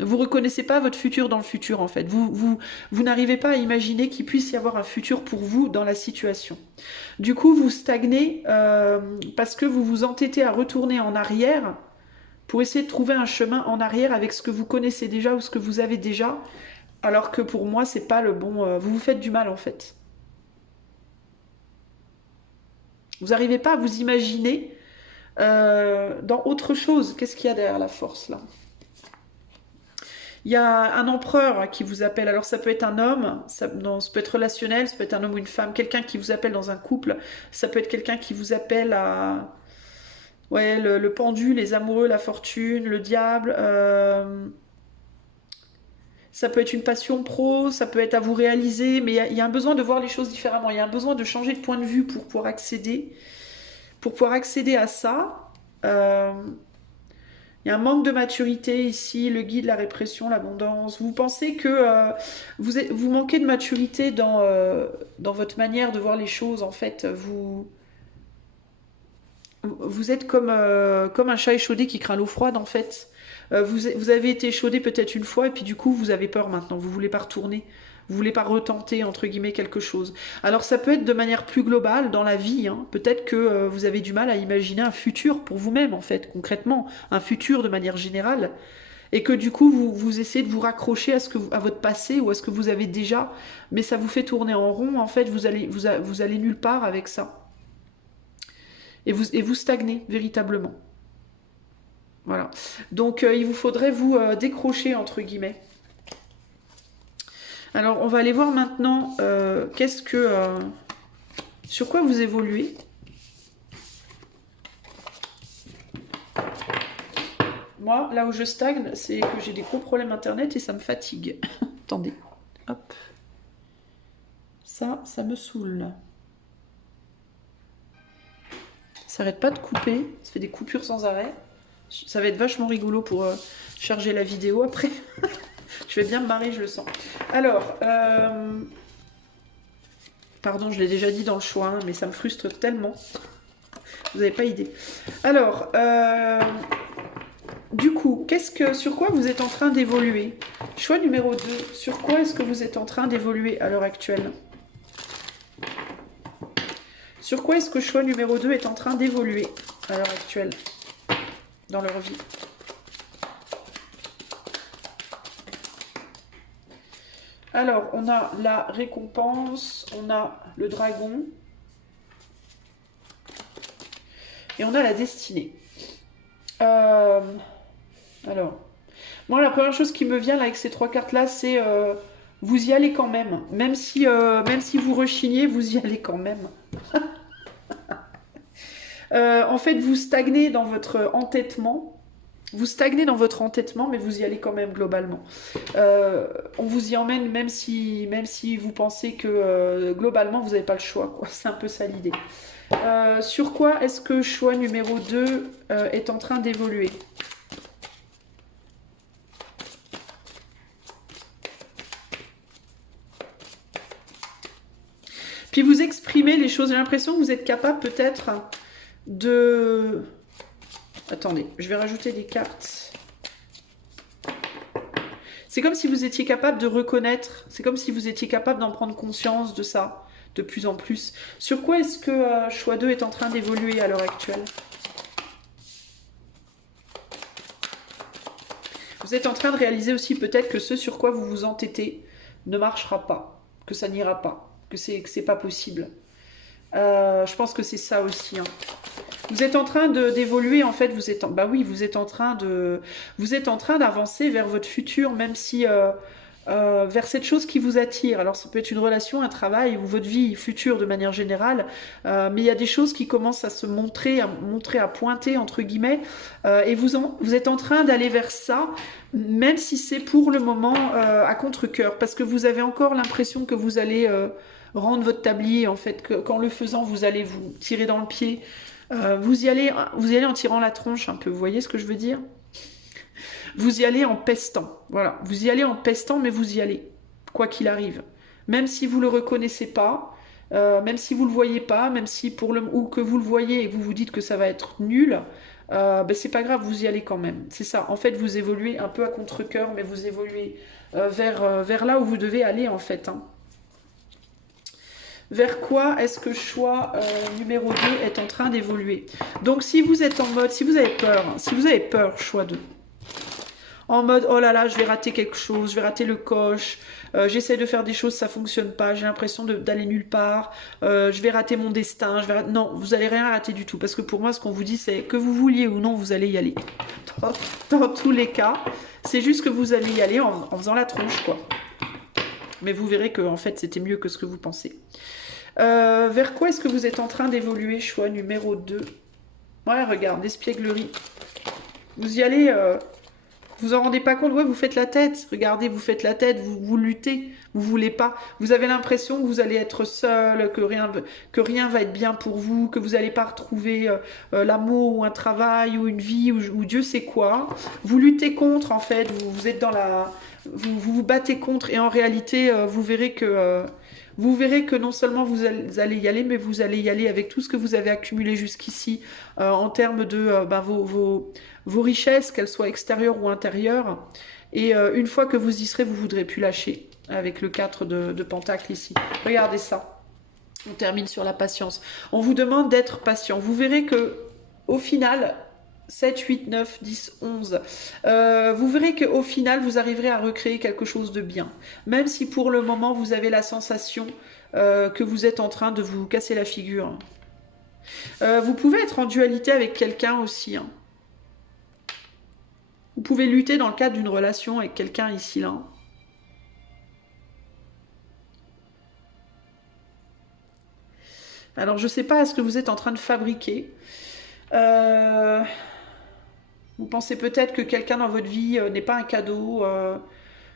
Vous reconnaissez pas votre futur dans le futur, en fait. Vous n'arrivez pas à imaginer qu'il puisse y avoir un futur pour vous dans la situation. Du coup, vous stagnez parce que vous vous entêtez à retourner en arrière pour essayer de trouver un chemin en arrière avec ce que vous connaissez déjà ou ce que vous avez déjà. Alors que pour moi, c'est pas le bon... vous vous faites du mal, en fait. Vous n'arrivez pas à vous imaginer dans autre chose. Qu'est-ce qu'il y a derrière la force, là? Il y a un empereur qui vous appelle. Alors, ça peut être un homme, ça peut être relationnel, ça peut être un homme ou une femme. Quelqu'un qui vous appelle dans un couple. Ça peut être quelqu'un qui vous appelle à... Ouais, le pendu, les amoureux, la fortune, le diable... Ça peut être une passion pro, ça peut être à vous réaliser, mais il y a un besoin de voir les choses différemment. Il y a un besoin de changer de point de vue pour pouvoir accéder à ça. Il y a un manque de maturité ici, le guide, la répression, l'abondance. Vous pensez que vous manquez de maturité dans votre manière de voir les choses. En fait, vous êtes comme un chat échaudé qui craint l'eau froide, en fait. Vous avez été échaudé peut-être une fois et puis du coup vous avez peur maintenant, vous voulez pas retourner, vous voulez pas retenter entre guillemets quelque chose. Alors ça peut être de manière plus globale dans la vie, hein. Peut-être que vous avez du mal à imaginer un futur pour vous-même en fait, concrètement, un futur de manière générale, et que du coup vous essayez de vous raccrocher à votre passé ou à ce que vous avez déjà, mais ça vous fait tourner en rond, en fait vous allez nulle part avec ça. Et vous stagnez véritablement. Voilà. Donc, il vous faudrait vous décrocher, entre guillemets. Alors, on va aller voir maintenant sur quoi vous évoluez. Moi, là où je stagne, c'est que j'ai des gros problèmes internet et ça me fatigue. Attendez. Hop. Ça me saoule. Ça n'arrête pas de couper. Ça fait des coupures sans arrêt. Ça va être vachement rigolo pour charger la vidéo après. Je vais bien me marrer, je le sens. Alors, pardon, je l'ai déjà dit dans le choix, hein, mais ça me frustre tellement. Vous n'avez pas idée. Alors, du coup, sur quoi vous êtes en train d'évoluer? Choix numéro 2. Sur quoi est-ce que vous êtes en train d'évoluer à l'heure actuelle? Sur quoi est-ce que choix numéro 2 est en train d'évoluer à l'heure actuelle dans leur vie? Alors, on a la récompense, on a le dragon et on a la destinée. Alors, moi, la première chose qui me vient là, avec ces 3 cartes-là, c'est vous y allez quand même. Même si vous rechignez, vous y allez quand même. En fait, vous stagnez dans votre entêtement. Vous stagnez dans votre entêtement, mais vous y allez quand même globalement. On vous y emmène même si vous pensez que globalement, vous n'avez pas le choix, quoi. C'est un peu ça l'idée. Sur quoi est-ce que choix numéro 2 est en train d'évoluer? Puis vous exprimez les choses. J'ai l'impression que vous êtes capable peut-être de... Attendez, je vais rajouter des cartes. C'est comme si vous étiez capable de reconnaître, c'est comme si vous étiez capable d'en prendre conscience de ça, de plus en plus. Sur quoi est-ce que choix 2 est en train d'évoluer à l'heure actuelle? Vous êtes en train de réaliser aussi peut-être que ce sur quoi vous vous entêtez ne marchera pas, que ça n'ira pas, que c'est pas possible. Je pense que c'est ça aussi, hein. Vous êtes en train d'évoluer, en fait, bah oui, vous êtes en train d'avancer vers votre futur, même si vers cette chose qui vous attire. Alors ça peut être une relation, un travail ou votre vie future de manière générale, mais il y a des choses qui commencent à se montrer, à pointer entre guillemets, et vous êtes en train d'aller vers ça, même si c'est pour le moment à contre-cœur, parce que vous avez encore l'impression que vous allez rendre votre tablier, en fait, qu'en le faisant, vous allez vous tirer dans le pied. Vous y allez en tirant la tronche un peu, vous voyez ce que je veux dire? Vous y allez en pestant, voilà. Vous y allez en pestant, mais vous y allez, quoi qu'il arrive. Même si vous le reconnaissez pas, même si vous le voyez pas, même si ou que vous le voyez et vous vous dites que ça va être nul, ben c'est pas grave, vous y allez quand même. C'est ça. En fait, vous évoluez un peu à contre-cœur, mais vous évoluez vers là où vous devez aller, en fait, hein. Vers quoi est-ce que choix numéro 2 est en train d'évoluer? Donc si vous êtes en mode, si vous avez peur, choix 2. En mode, oh là là, je vais rater quelque chose, je vais rater le coche, j'essaie de faire des choses, ça fonctionne pas, j'ai l'impression d'aller nulle part, je vais rater mon destin, non, vous allez rien rater du tout, parce que pour moi, ce qu'on vous dit, c'est que vous vouliez ou non, vous allez y aller. Dans tous les cas, c'est juste que vous allez y aller en faisant la tronche, quoi. Mais vous verrez que en fait c'était mieux que ce que vous pensez. Vers quoi est-ce que vous êtes en train d'évoluer, choix numéro 2? Ouais, regarde, espièglerie. Vous y allez, vous en rendez pas compte, ouais, vous faites la tête. Regardez, vous faites la tête, vous luttez, vous voulez pas. Vous avez l'impression que vous allez être seul, que rien va être bien pour vous, que vous n'allez pas retrouver l'amour ou un travail ou une vie ou Dieu sait quoi. Vous luttez contre, en fait, vous êtes dans la... Vous battez contre et en réalité, vous verrez que non seulement vous allez y aller, mais vous allez y aller avec tout ce que vous avez accumulé jusqu'ici en termes de vos richesses, qu'elles soient extérieures ou intérieures. Et une fois que vous y serez, vous ne voudrez plus lâcher avec le 4 de Pentacle ici. Regardez ça. On termine sur la patience. On vous demande d'être patient. Vous verrez que au final... 7, 8, 9, 10, 11. Vous verrez qu'au final, vous arriverez à recréer quelque chose de bien. Même si pour le moment, vous avez la sensation que vous êtes en train de vous casser la figure. Vous pouvez être en dualité avec quelqu'un aussi, hein. Vous pouvez lutter dans le cadre d'une relation avec quelqu'un ici, là. Alors, je ne sais pas ce que vous êtes en train de fabriquer. Vous pensez peut-être que quelqu'un dans votre vie n'est pas un cadeau,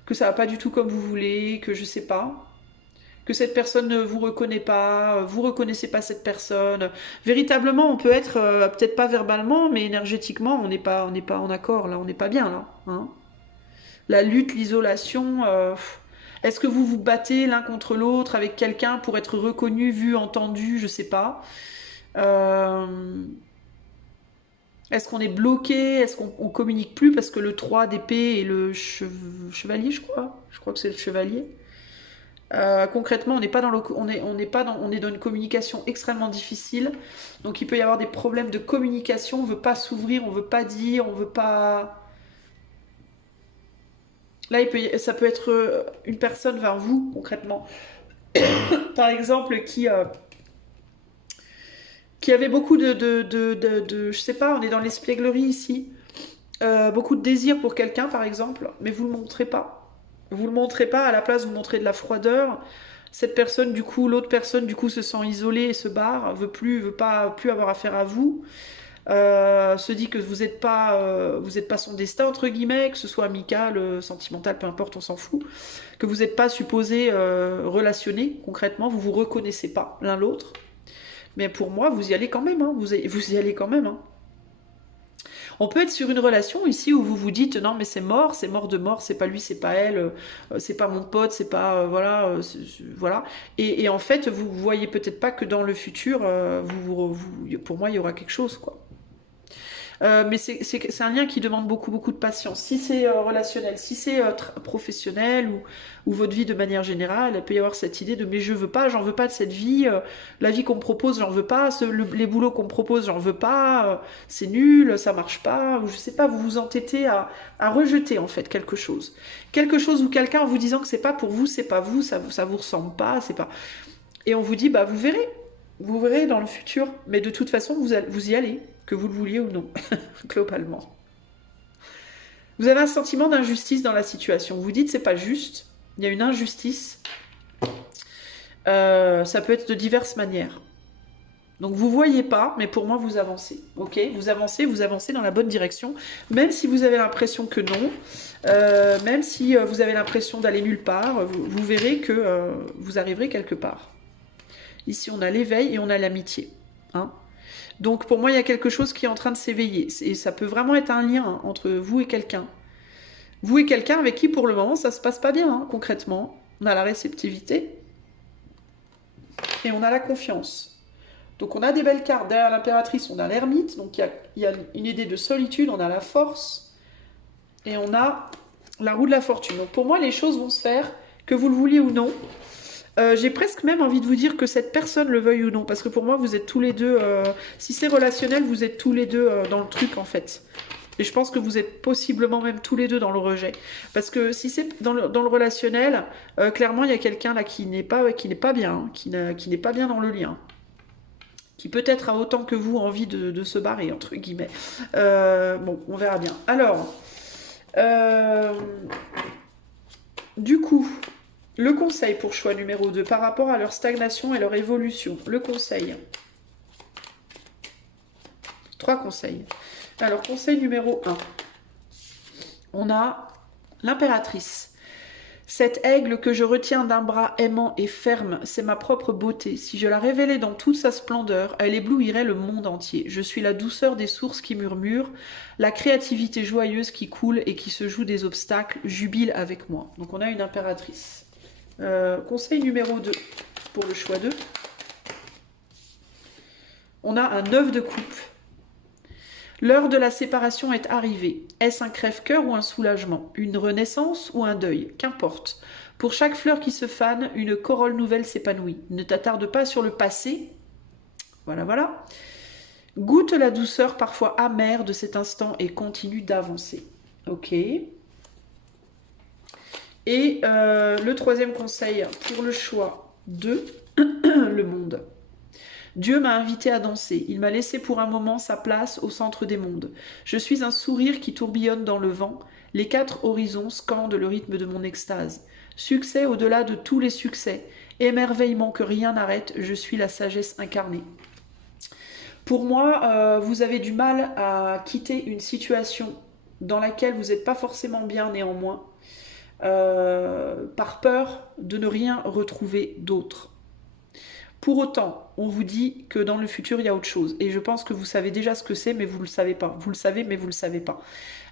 que ça va pas du tout comme vous voulez, que je sais pas. que cette personne ne vous reconnaît pas, vous reconnaissez pas cette personne. Véritablement, on peut être, peut-être pas verbalement, mais énergétiquement, on n'est pas en accord, là, on n'est pas bien, là. Hein. La lutte, l'isolation, est-ce que vous vous battez l'un contre l'autre avec quelqu'un pour être reconnu, vu, entendu, je sais pas. Est-ce qu'on est bloqué? Est-ce qu'on communique plus parce que le 3 d'épée et le chevalier, je crois. Je crois que c'est le chevalier. Concrètement, on n'est pas dans on est dans une communication extrêmement difficile. Donc il peut y avoir des problèmes de communication. On veut pas s'ouvrir, on veut pas dire, on veut pas. Là, ça peut être une personne vers vous concrètement, par exemple, qui avait beaucoup je sais pas, on est dans l'espièglerie ici, beaucoup de désir pour quelqu'un par exemple, mais vous le montrez pas. Vous le montrez pas, à la place vous montrez de la froideur. Cette personne du coup, l'autre personne du coup se sent isolée et se barre, veut pas plus avoir affaire à vous. Se dit que vous êtes pas son destin entre guillemets, que ce soit amical, sentimental, peu importe, on s'en fout, que vous n'êtes pas supposé relationner concrètement, vous vous reconnaissez pas l'un l'autre. Mais pour moi, vous y allez quand même, hein. Vous y allez quand même. Hein. On peut être sur une relation ici où vous vous dites non mais c'est mort de mort, c'est pas lui, c'est pas elle, c'est pas mon pote, c'est pas voilà. Et en fait, vous voyez peut-être pas que dans le futur, pour moi, il y aura quelque chose quoi. Mais c'est un lien qui demande beaucoup de patience. Si c'est relationnel, si c'est professionnel ou votre vie de manière générale, il peut y avoir cette idée de mais je veux pas, j'en veux pas de cette vie, la vie qu'on me propose, j'en veux pas, les boulots qu'on me propose, j'en veux pas, c'est nul, ça marche pas, ou je sais pas, vous vous entêtez à rejeter en fait quelque chose ou quelqu'un en vous disant que c'est pas pour vous, c'est pas vous, ça vous ressemble pas, c'est pas. Et on vous dit bah vous verrez dans le futur, mais de toute façon vous y allez. Que vous le vouliez ou non, globalement. Vous avez un sentiment d'injustice dans la situation. Vous dites c'est pas juste, il y a une injustice. Ça peut être de diverses manières. Donc vous voyez pas, mais pour moi vous avancez. Ok, vous avancez dans la bonne direction, même si vous avez l'impression que non, même si vous avez l'impression d'aller nulle part, vous verrez que vous arriverez quelque part. Ici on a l'éveil et on a l'amitié. Hein. Donc pour moi, il y a quelque chose qui est en train de s'éveiller. Et ça peut vraiment être un lien entre vous et quelqu'un. Vous et quelqu'un avec qui, pour le moment, ça se passe pas bien, hein, concrètement. On a la réceptivité et on a la confiance. Donc on a des belles cartes. Derrière l'impératrice, on a l'ermite. Donc il y a une idée de solitude, on a la force. Et on a la roue de la fortune. Donc pour moi, les choses vont se faire, que vous le vouliez ou non. J'ai presque même envie de vous dire que cette personne le veuille ou non, parce que pour moi vous êtes tous les deux, si c'est relationnel, vous êtes tous les deux dans le truc en fait. Et je pense que vous êtes possiblement même tous les deux dans le rejet. Parce que si c'est dans le relationnel, clairement il y a quelqu'un là qui n'est pas bien, hein, qui n'est pas bien dans le lien. Qui peut-être a autant que vous envie de se barrer, entre guillemets. Bon, on verra bien. Alors, du coup... Le conseil pour choix numéro 2, par rapport à leur stagnation et leur évolution. Le conseil. 3 conseils. Alors, conseil numéro 1. On a l'impératrice. Cet aigle que je retiens d'un bras aimant et ferme, c'est ma propre beauté. Si je la révélais dans toute sa splendeur, elle éblouirait le monde entier. Je suis la douceur des sources qui murmurent, la créativité joyeuse qui coule et qui se joue des obstacles, jubile avec moi. Donc on a une impératrice. Conseil numéro 2 pour le choix 2. On a un 9 de coupe. L'heure de la séparation est arrivée. Est-ce un crève-cœur ou un soulagement? Une renaissance ou un deuil? Qu'importe. Pour chaque fleur qui se fane, une corolle nouvelle s'épanouit. Ne t'attarde pas sur le passé. Voilà. Goûte la douceur parfois amère de cet instant et continue d'avancer. Ok. Et le 3e conseil pour le choix 2, le monde. Dieu m'a invité à danser. Il m'a laissé pour un moment sa place au centre des mondes. Je suis un sourire qui tourbillonne dans le vent. Les 4 horizons scandent le rythme de mon extase. Succès au-delà de tous les succès. Émerveillement que rien n'arrête. Je suis la sagesse incarnée. Pour moi, vous avez du mal à quitter une situation dans laquelle vous n'êtes pas forcément bien néanmoins. par peur de ne rien retrouver d'autre. Pour autant, on vous dit que dans le futur, il y a autre chose. Et je pense que vous savez déjà ce que c'est, mais vous ne le savez pas. Vous le savez, mais vous ne le savez pas.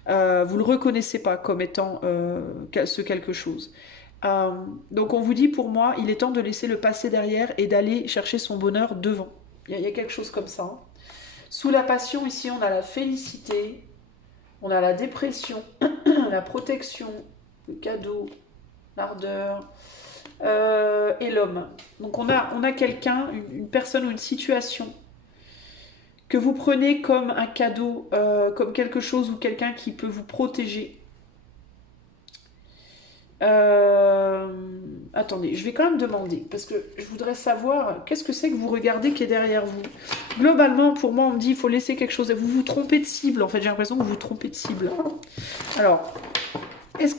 Vous ne le reconnaissez pas comme étant ce quelque chose. Donc on vous dit, pour moi, il est temps de laisser le passé derrière et d'aller chercher son bonheur devant. Il y a quelque chose comme ça. Hein. Sous la passion, ici, on a la félicité, on a la dépression, la protection, le cadeau, l'ardeur... et l'homme. Donc on a quelqu'un, une personne ou une situation que vous prenez comme un cadeau, comme quelque chose ou quelqu'un qui peut vous protéger. Attendez, je vais quand même demander, parce que je voudrais savoir qu'est-ce que c'est que vous regardez qui est derrière vous. Globalement, pour moi, on me dit qu'il faut laisser quelque chose. Vous vous trompez de cible, en fait, j'ai l'impression que vous vous trompez de cible. Alors...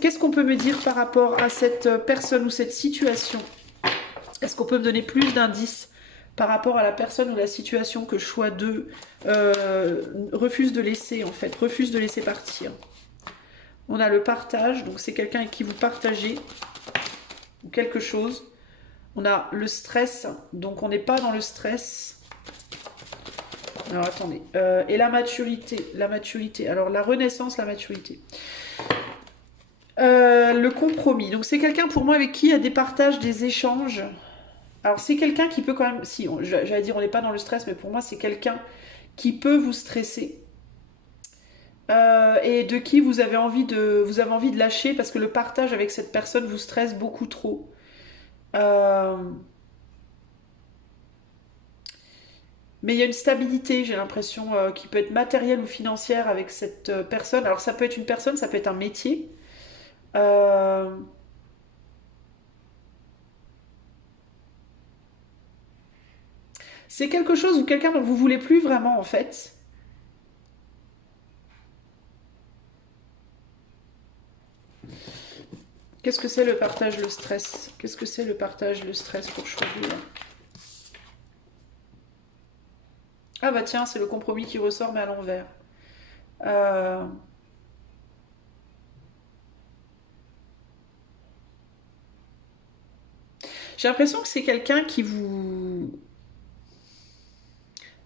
qu'est-ce qu'on peut me dire par rapport à cette personne ou cette situation? Est-ce qu'on peut me donner plus d'indices par rapport à la personne ou la situation que choix 2 refuse de laisser, en fait, refuse de laisser partir? On a le partage, donc c'est quelqu'un avec qui vous partagez ou quelque chose. On a le stress, donc on n'est pas dans le stress. Alors attendez, et la maturité, alors la renaissance, la maturité. Le compromis. Donc c'est quelqu'un pour moi avec qui il y a des partages, des échanges. Alors c'est quelqu'un qui peut quand même... Si, j'allais dire on n'est pas dans le stress, mais pour moi c'est quelqu'un qui peut vous stresser. Et de qui vous avez envie de lâcher parce que le partage avec cette personne vous stresse beaucoup trop. Mais il y a une stabilité, j'ai l'impression, qui peut être matérielle ou financière avec cette personne. Alors ça peut être une personne, ça peut être un métier. C'est quelque chose ou quelqu'un dont vous voulez plus vraiment en fait. Qu'est-ce que c'est le partage, le stress? Qu'est-ce que c'est le partage, le stress pour choisir? Ah bah tiens, c'est le compromis qui ressort mais à l'envers. J'ai l'impression que c'est quelqu'un qui vous...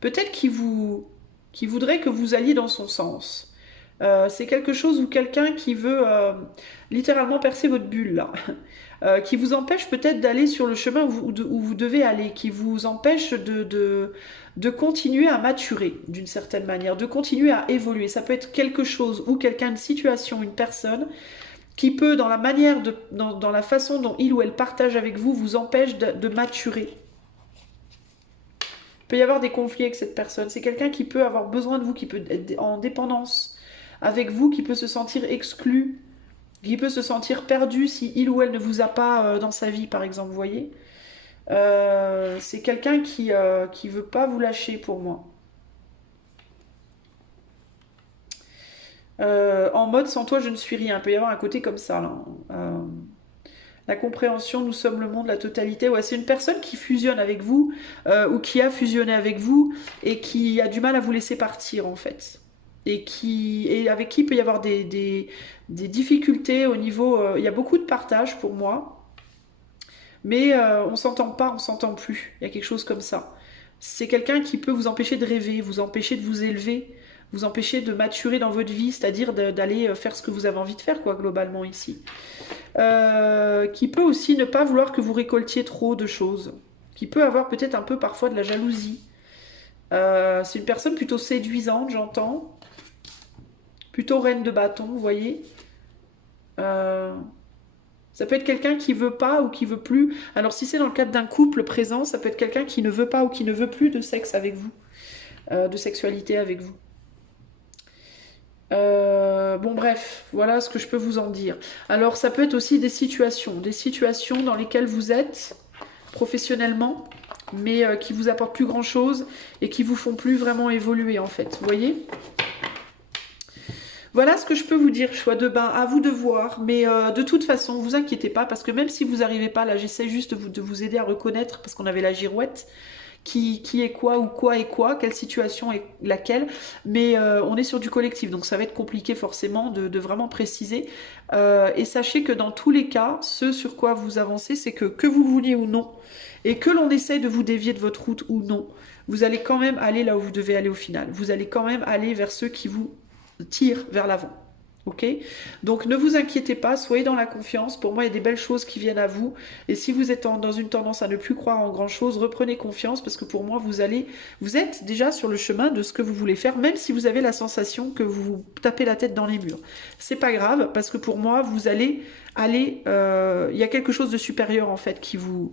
Peut-être qui voudrait que vous alliez dans son sens. C'est quelque chose ou quelqu'un qui veut littéralement percer votre bulle, là. Qui vous empêche peut-être d'aller sur le chemin où vous devez aller, qui vous empêche de continuer à maturer d'une certaine manière, de continuer à évoluer. Ça peut être quelque chose ou quelqu'un, une situation, une personne qui peut, dans la manière, dans la façon dont il ou elle partage avec vous, vous empêche de maturer. Il peut y avoir des conflits avec cette personne. C'est quelqu'un qui peut avoir besoin de vous, qui peut être en dépendance avec vous, qui peut se sentir exclu, qui peut se sentir perdu si il ou elle ne vous a pas dans sa vie, par exemple, vous voyez. C'est quelqu'un qui veut pas vous lâcher pour moi. En mode sans toi je ne suis rien. Il peut y avoir un côté comme ça là. La compréhension, nous sommes le monde, la totalité. Ouais, c'est une personne qui fusionne avec vous ou qui a fusionné avec vous et qui a du mal à vous laisser partir en fait. Et avec qui il peut y avoir des difficultés au niveau... il y a beaucoup de partage pour moi. Mais on s'entend pas, on s'entend plus. Il y a quelque chose comme ça. C'est quelqu'un qui peut vous empêcher de rêver, vous empêcher de vous élever, vous empêcher de maturer dans votre vie, c'est-à-dire d'aller faire ce que vous avez envie de faire, quoi, globalement, ici. Qui peut aussi ne pas vouloir que vous récoltiez trop de choses. Qui peut avoir peut-être un peu parfois de la jalousie. C'est une personne plutôt séduisante, j'entends. Plutôt reine de bâton, vous voyez. Ça peut être quelqu'un qui veut pas ou qui veut plus. Alors si c'est dans le cadre d'un couple présent, ça peut être quelqu'un qui ne veut pas ou qui ne veut plus de sexe avec vous. De sexualité avec vous. Bon bref, voilà ce que je peux vous en dire. Alors ça peut être aussi des situations dans lesquelles vous êtes professionnellement, mais qui vous apportent plus grand chose et qui vous font plus vraiment évoluer en fait, vous voyez. Voilà ce que je peux vous dire, choix de bain, à vous de voir, mais de toute façon, vous inquiétez pas, parce que même si vous n'arrivez pas, là j'essaie juste de vous aider à reconnaître, parce qu'on avait la girouette, qui est quoi ou quoi est quoi, quelle situation est laquelle, mais on est sur du collectif, donc ça va être compliqué forcément de vraiment préciser. Et sachez que dans tous les cas, ce sur quoi vous avancez, c'est que vous vouliez ou non, et que l'on essaye de vous dévier de votre route ou non, vous allez quand même aller là où vous devez aller au final. Vous allez quand même aller vers ceux qui vous tirent vers l'avant. Ok? Donc ne vous inquiétez pas, soyez dans la confiance. Pour moi, il y a des belles choses qui viennent à vous. Et si vous êtes dans une tendance à ne plus croire en grand chose, reprenez confiance parce que pour moi, vous êtes déjà sur le chemin de ce que vous voulez faire, même si vous avez la sensation que vous vous tapez la tête dans les murs. C'est pas grave parce que pour moi, vous allez aller. Il y a quelque chose de supérieur en fait qui vous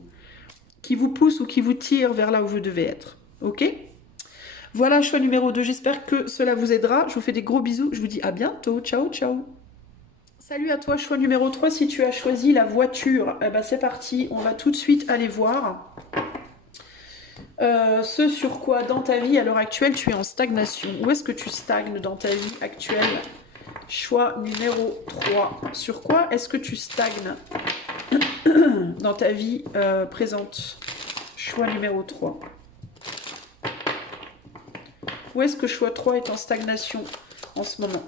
pousse ou qui vous tire vers là où vous devez être. Ok? Voilà, choix numéro 2. J'espère que cela vous aidera. Je vous fais des gros bisous. Je vous dis à bientôt. Ciao, ciao. Salut à toi, choix numéro 3. Si tu as choisi la voiture, eh ben c'est parti. On va tout de suite aller voir ce sur quoi dans ta vie à l'heure actuelle tu es en stagnation. Où est-ce que tu stagnes dans ta vie actuelle? Choix numéro 3. Sur quoi est-ce que tu stagnes dans ta vie présente? Choix numéro 3. Où est-ce que choix 3 est en stagnation en ce moment?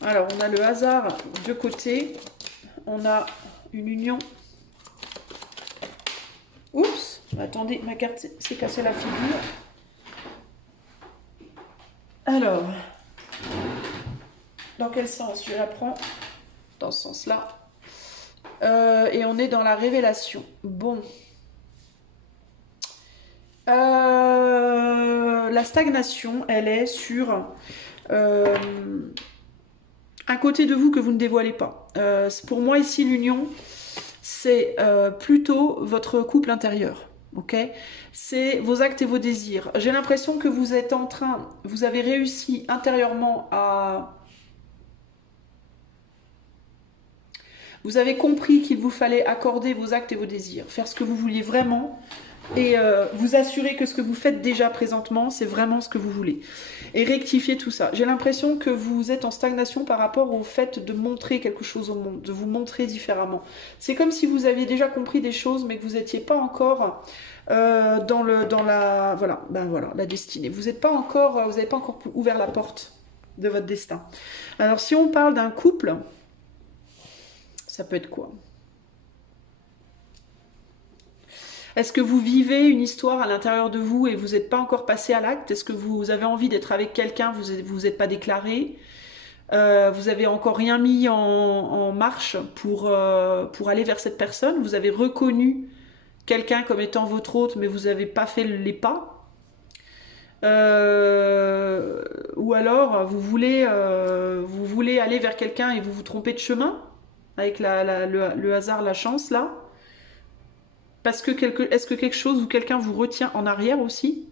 Alors, on a le hasard de côté. On a une union. Oups, attendez, ma carte s'est cassée la figure. Alors, dans quel sens? Je la prends dans ce sens-là. Et on est dans la révélation. Bon. La stagnation, elle est sur un côté de vous que vous ne dévoilez pas. Pour moi, ici, l'union, c'est plutôt votre couple intérieur. Ok, c'est vos actes et vos désirs. J'ai l'impression que vous êtes vous avez réussi intérieurement à... Vous avez compris qu'il vous fallait accorder vos actes et vos désirs, faire ce que vous vouliez vraiment et vous assurer que ce que vous faites déjà présentement, c'est vraiment ce que vous voulez. Et rectifier tout ça. J'ai l'impression que vous êtes en stagnation par rapport au fait de montrer quelque chose au monde, de vous montrer différemment. C'est comme si vous aviez déjà compris des choses, mais que vous n'étiez pas encore dans la destinée. Vous n'avez pas encore ouvert la porte de votre destin. Alors, si on parle d'un couple, ça peut être quoi? Est-ce que vous vivez une histoire à l'intérieur de vous et vous n'êtes pas encore passé à l'acte? Est-ce que vous avez envie d'être avec quelqu'un, vous n'êtes pas déclaré? Vous n'avez encore rien mis en marche pour aller vers cette personne? Vous avez reconnu quelqu'un comme étant votre hôte, mais vous n'avez pas fait les pas? Ou alors, vous voulez aller vers quelqu'un et vous vous trompez de chemin? Avec le hasard, la chance, là? Parce que est-ce que quelque chose ou quelqu'un vous retient en arrière aussi?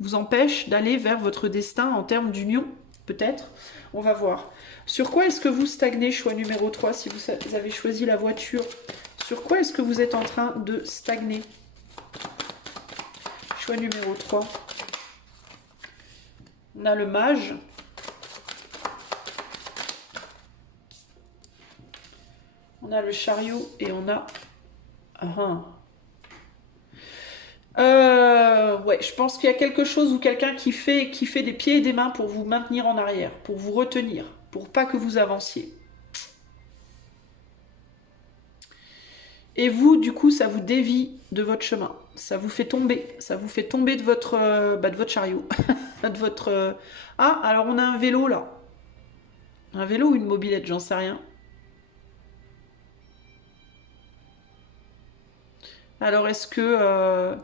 Vous empêche d'aller vers votre destin en termes d'union? Peut-être. On va voir. Sur quoi est-ce que vous stagnez, choix numéro 3, si vous avez choisi la voiture? Sur quoi est-ce que vous êtes en train de stagner? Choix numéro 3. On a le mage. On a le chariot et on a... Ouais, je pense qu'il y a quelque chose ou quelqu'un qui fait des pieds et des mains pour vous maintenir en arrière, pour vous retenir, pour pas que vous avanciez. Et vous, du coup, ça vous dévie de votre chemin. Ça vous fait tomber de votre chariot. de votre... Ah, alors on a un vélo là. Un vélo ou une mobilette, j'en sais rien. Alors est-ce que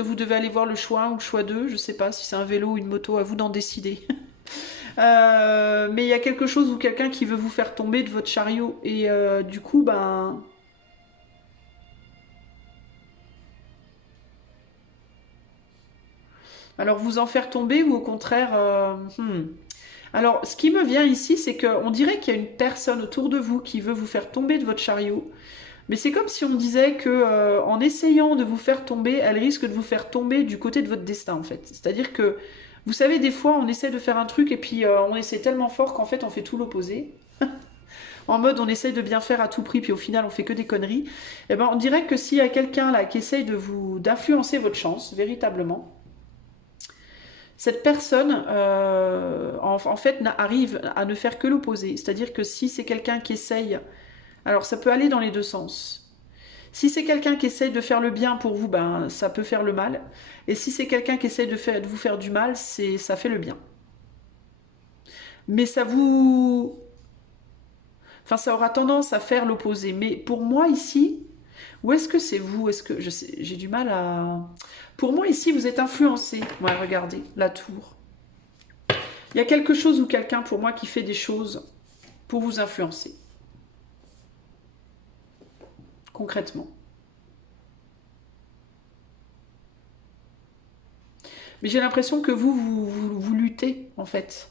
vous devez aller voir le choix 1 ou le choix 2? Je ne sais pas si c'est un vélo ou une moto, à vous d'en décider. Mais il y a quelque chose ou quelqu'un qui veut vous faire tomber de votre chariot. Et du coup, ben... Alors vous en faire tomber ou au contraire... Alors ce qui me vient ici, c'est qu'on dirait qu'il y a une personne autour de vous qui veut vous faire tomber de votre chariot. Mais c'est comme si on disait que en essayant de vous faire tomber, elle risque de vous faire tomber du côté de votre destin en fait. C'est-à-dire que, vous savez, des fois on essaie de faire un truc et puis on essaie tellement fort qu'en fait on fait tout l'opposé. en mode on essaye de bien faire à tout prix, puis au final on fait que des conneries. Eh ben, on dirait que s'il y a quelqu'un là qui essaye d'influencer votre chance, véritablement, cette personne, en fait, arrive à ne faire que l'opposé. C'est-à-dire que si c'est quelqu'un qui essaye... Alors, ça peut aller dans les deux sens. Si c'est quelqu'un qui essaye de faire le bien pour vous, ben, ça peut faire le mal. Et si c'est quelqu'un qui essaye de vous faire du mal, ça fait le bien. Mais ça vous... Enfin, ça aura tendance à faire l'opposé. Mais pour moi, ici... Où est-ce que c'est vous? Est-ce que... Je sais, j'ai du mal à... Pour moi, ici, vous êtes influencé. Ouais, regardez, la tour. Il y a quelque chose ou quelqu'un, pour moi, qui fait des choses pour vous influencer. Concrètement. Mais j'ai l'impression que vous luttez, en fait.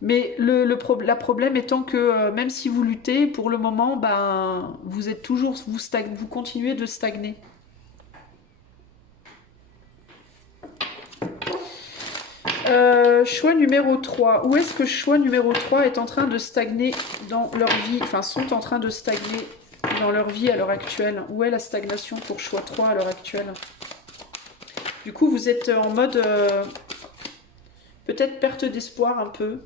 Mais la problème étant que même si vous luttez, pour le moment, ben, vous êtes toujours, vous continuez de stagner. Choix numéro 3. Où est-ce que choix numéro 3 est en train de stagner dans leur vie, enfin sont en train de stagner dans leur vie à l'heure actuelle? Où est la stagnation pour choix 3 à l'heure actuelle? Du coup, vous êtes en mode peut-être perte d'espoir un peu.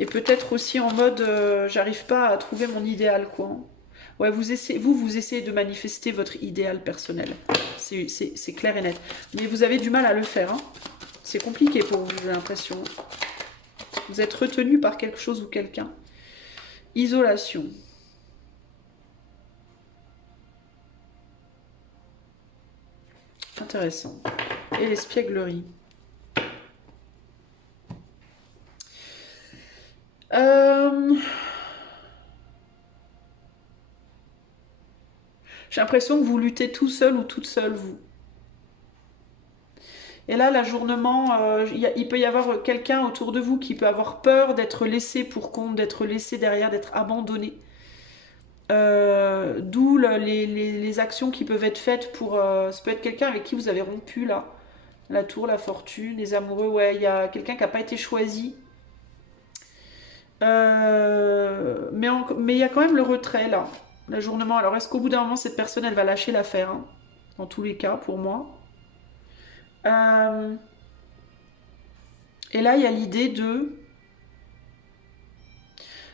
Et peut-être aussi en mode j'arrive pas à trouver mon idéal, quoi. Ouais, vous essayez de manifester votre idéal personnel. C'est clair et net. Mais vous avez du mal à le faire, hein. C'est compliqué pour vous, j'ai l'impression. Vous êtes retenu par quelque chose ou quelqu'un. Isolation. Intéressant. Et l'espièglerie. J'ai l'impression que vous luttez tout seul ou toute seule, vous. Et là, l'ajournement, il peut y avoir quelqu'un autour de vous qui peut avoir peur d'être laissé pour compte, d'être laissé derrière, d'être abandonné. D'où les actions qui peuvent être faites pour... ça peut être quelqu'un avec qui vous avez rompu, là. La tour, la fortune, les amoureux. Ouais, il y a quelqu'un qui n'a pas été choisi. Mais il y a quand même le retrait, là. L'ajournement. Alors, est-ce qu'au bout d'un moment, cette personne, elle va lâcher l'affaire, hein, dans tous les cas, pour moi. Et là, il y a l'idée de...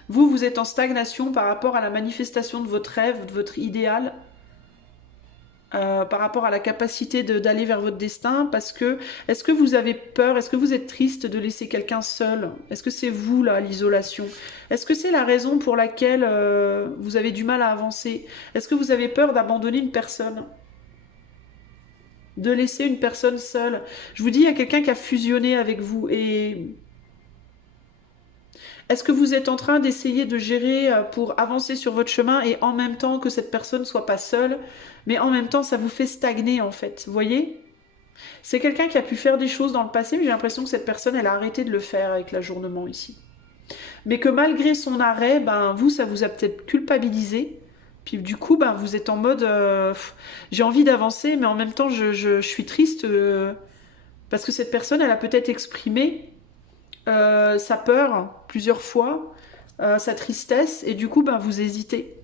Vous êtes en stagnation par rapport à la manifestation de votre rêve, de votre idéal, par rapport à la capacité d'aller vers votre destin, parce que... Est-ce que vous avez peur? Est-ce que vous êtes triste de laisser quelqu'un seul? Est-ce que c'est vous, là, l'isolation? Est-ce que c'est la raison pour laquelle vous avez du mal à avancer? Est-ce que vous avez peur d'abandonner une personne? De laisser une personne seule? Je vous dis, il y a quelqu'un qui a fusionné avec vous, et... Est-ce que vous êtes en train d'essayer de gérer pour avancer sur votre chemin et en même temps que cette personne ne soit pas seule, mais en même temps ça vous fait stagner en fait, vous voyez? C'est quelqu'un qui a pu faire des choses dans le passé, mais j'ai l'impression que cette personne elle a arrêté de le faire avec l'ajournement ici. Mais que malgré son arrêt, ben vous ça vous a peut-être culpabilisé, puis du coup ben vous êtes en mode j'ai envie d'avancer, mais en même temps je suis triste parce que cette personne elle a peut-être exprimé sa peur plusieurs fois, sa tristesse, et du coup, ben, vous hésitez.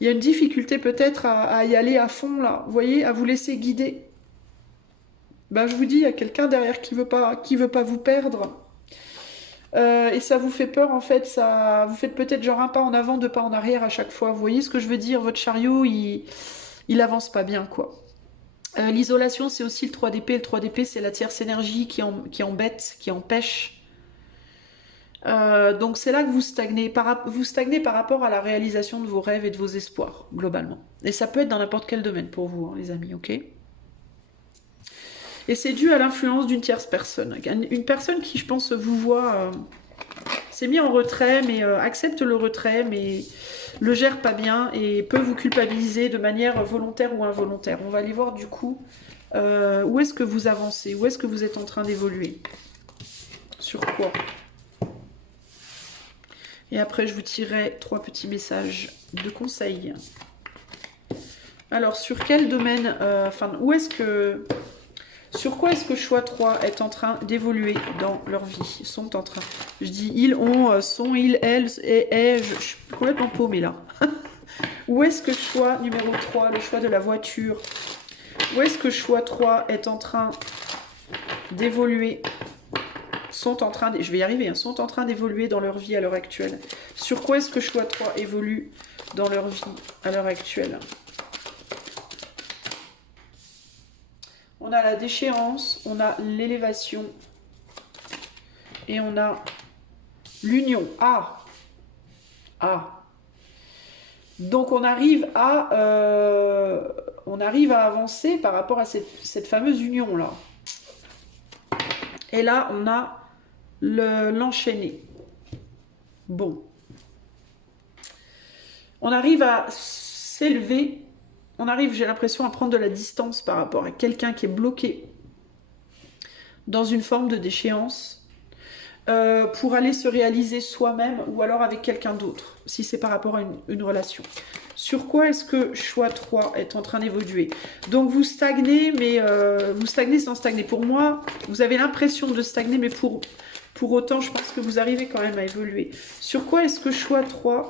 Il y a une difficulté peut-être à y aller à fond, là, vous voyez, à vous laisser guider. Ben, je vous dis, il y a quelqu'un derrière qui veut pas vous perdre. Et ça vous fait peur, en fait, ça vous faites peut-être genre un pas en avant, deux pas en arrière à chaque fois. Vous voyez ce que je veux dire? Votre chariot, il avance pas bien, quoi. L'isolation, c'est aussi le 3 d'épée. Le 3 d'épée, c'est la tierce énergie qui embête, qui empêche. Donc c'est là que vous stagnez. Vous stagnez par rapport à la réalisation de vos rêves et de vos espoirs, globalement. Et ça peut être dans n'importe quel domaine pour vous, hein, les amis, ok? Et c'est dû à l'influence d'une tierce personne. Une personne qui, je pense, vous voit... s'est mis en retrait, mais accepte le retrait, mais le gère pas bien et peut vous culpabiliser de manière volontaire ou involontaire. On va aller voir du coup où est-ce que vous avancez, où est-ce que vous êtes en train d'évoluer, sur quoi. Et après, je vous tirerai 3 petits messages de conseils. Alors, sur quel domaine, où est-ce que... Sur quoi est-ce que choix 3 est en train d'évoluer dans leur vie? Sont en train. Je dis ils, ont, sont, ils, elles, et je suis complètement paumée là. Où est-ce que choix numéro 3, le choix de la voiture? Où est-ce que choix 3 est en train d'évoluer? Sont en train, je vais y arriver, hein, sont en train d'évoluer dans leur vie à l'heure actuelle. Sur quoi est-ce que choix 3 évolue dans leur vie à l'heure actuelle? On a la déchéance, on a l'élévation et on a l'union. Ah! Ah! Donc on arrive à avancer par rapport à cette fameuse union-là. Et là, on a l'enchaîner. Bon. On arrive à s'élever. On arrive, j'ai l'impression, à prendre de la distance par rapport à quelqu'un qui est bloqué dans une forme de déchéance pour aller se réaliser soi-même ou alors avec quelqu'un d'autre, si c'est par rapport à une relation. Sur quoi est-ce que choix 3 est en train d'évoluer? Donc vous stagnez, mais vous stagnez sans stagner. Pour moi, vous avez l'impression de stagner, mais pour autant, je pense que vous arrivez quand même à évoluer. Sur quoi est-ce que choix 3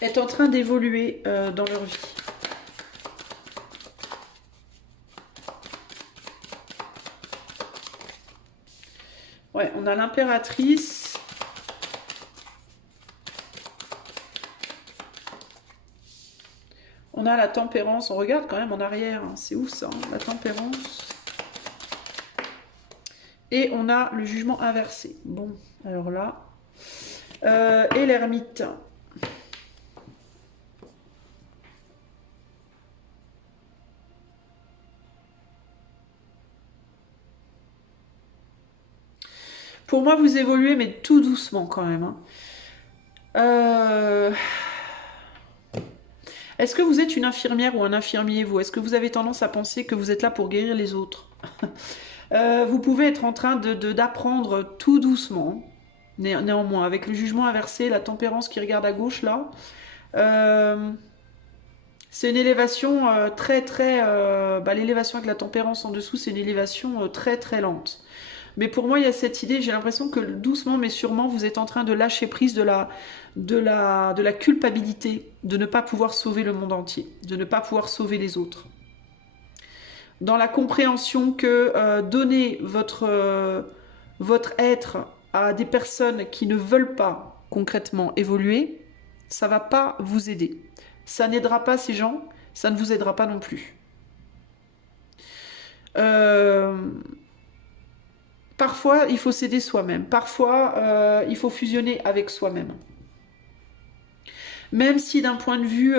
est en train d'évoluer dans leur vie? Ouais, on a l'impératrice. On a la tempérance. On regarde quand même en arrière. Hein. C'est ouf ça, hein, la tempérance. Et on a le jugement inversé. Bon, alors là. Et l'ermite. Pour moi, vous évoluez, mais tout doucement quand même. Hein. Est-ce que vous êtes une infirmière ou un infirmier, vous? Est-ce que vous avez tendance à penser que vous êtes là pour guérir les autres? Vous pouvez être en train d'apprendre tout doucement, néanmoins, avec le jugement inversé, la tempérance qui regarde à gauche, là. C'est une élévation l'élévation avec la tempérance en dessous, c'est une élévation très très lente. Mais pour moi, il y a cette idée, j'ai l'impression que doucement mais sûrement, vous êtes en train de lâcher prise de la culpabilité, de ne pas pouvoir sauver le monde entier, de ne pas pouvoir sauver les autres. Dans la compréhension que donner votre être à des personnes qui ne veulent pas concrètement évoluer, ça ne va pas vous aider. Ça n'aidera pas ces gens, ça ne vous aidera pas non plus. Parfois, il faut s'aider soi-même. Parfois, il faut fusionner avec soi-même. Même si d'un point de vue,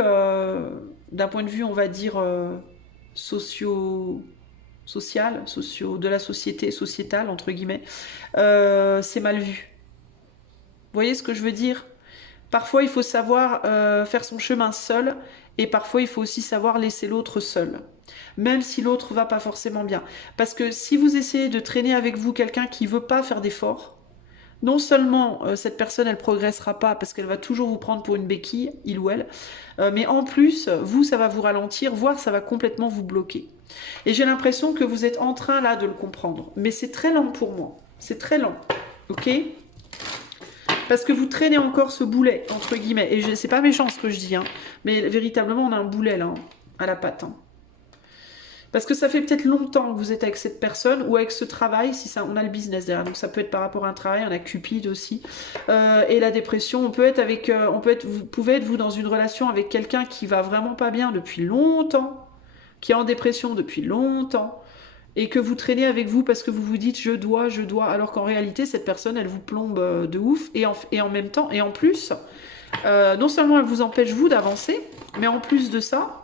on va dire, social, de la société, sociétale, entre guillemets, c'est mal vu. Vous voyez ce que je veux dire? Parfois, il faut savoir faire son chemin seul, et parfois, il faut aussi savoir laisser l'autre seul. Même si l'autre va pas forcément bien. Parce que si vous essayez de traîner avec vous quelqu'un qui veut pas faire d'efforts, non seulement cette personne, elle progressera pas parce qu'elle va toujours vous prendre pour une béquille, il ou elle, mais en plus, vous, ça va vous ralentir, voire ça va complètement vous bloquer. Et j'ai l'impression que vous êtes en train là de le comprendre. Mais c'est très lent pour moi. C'est très lent. Ok ? Parce que vous traînez encore ce boulet, entre guillemets. Et c'est pas méchant ce que je dis, hein, mais véritablement, on a un boulet là, hein, à la patte. Hein. Parce que ça fait peut-être longtemps que vous êtes avec cette personne ou avec ce travail, si ça, on a le business derrière. Donc ça peut être par rapport à un travail, on a Cupid aussi. Et la dépression, on peut être avec, vous pouvez être vous dans une relation avec quelqu'un qui va vraiment pas bien depuis longtemps, qui est en dépression depuis longtemps, et que vous traînez avec vous parce que vous vous dites je dois, alors qu'en réalité cette personne elle vous plombe de ouf et en même temps, et en plus, non seulement elle vous empêche vous d'avancer, mais en plus de ça,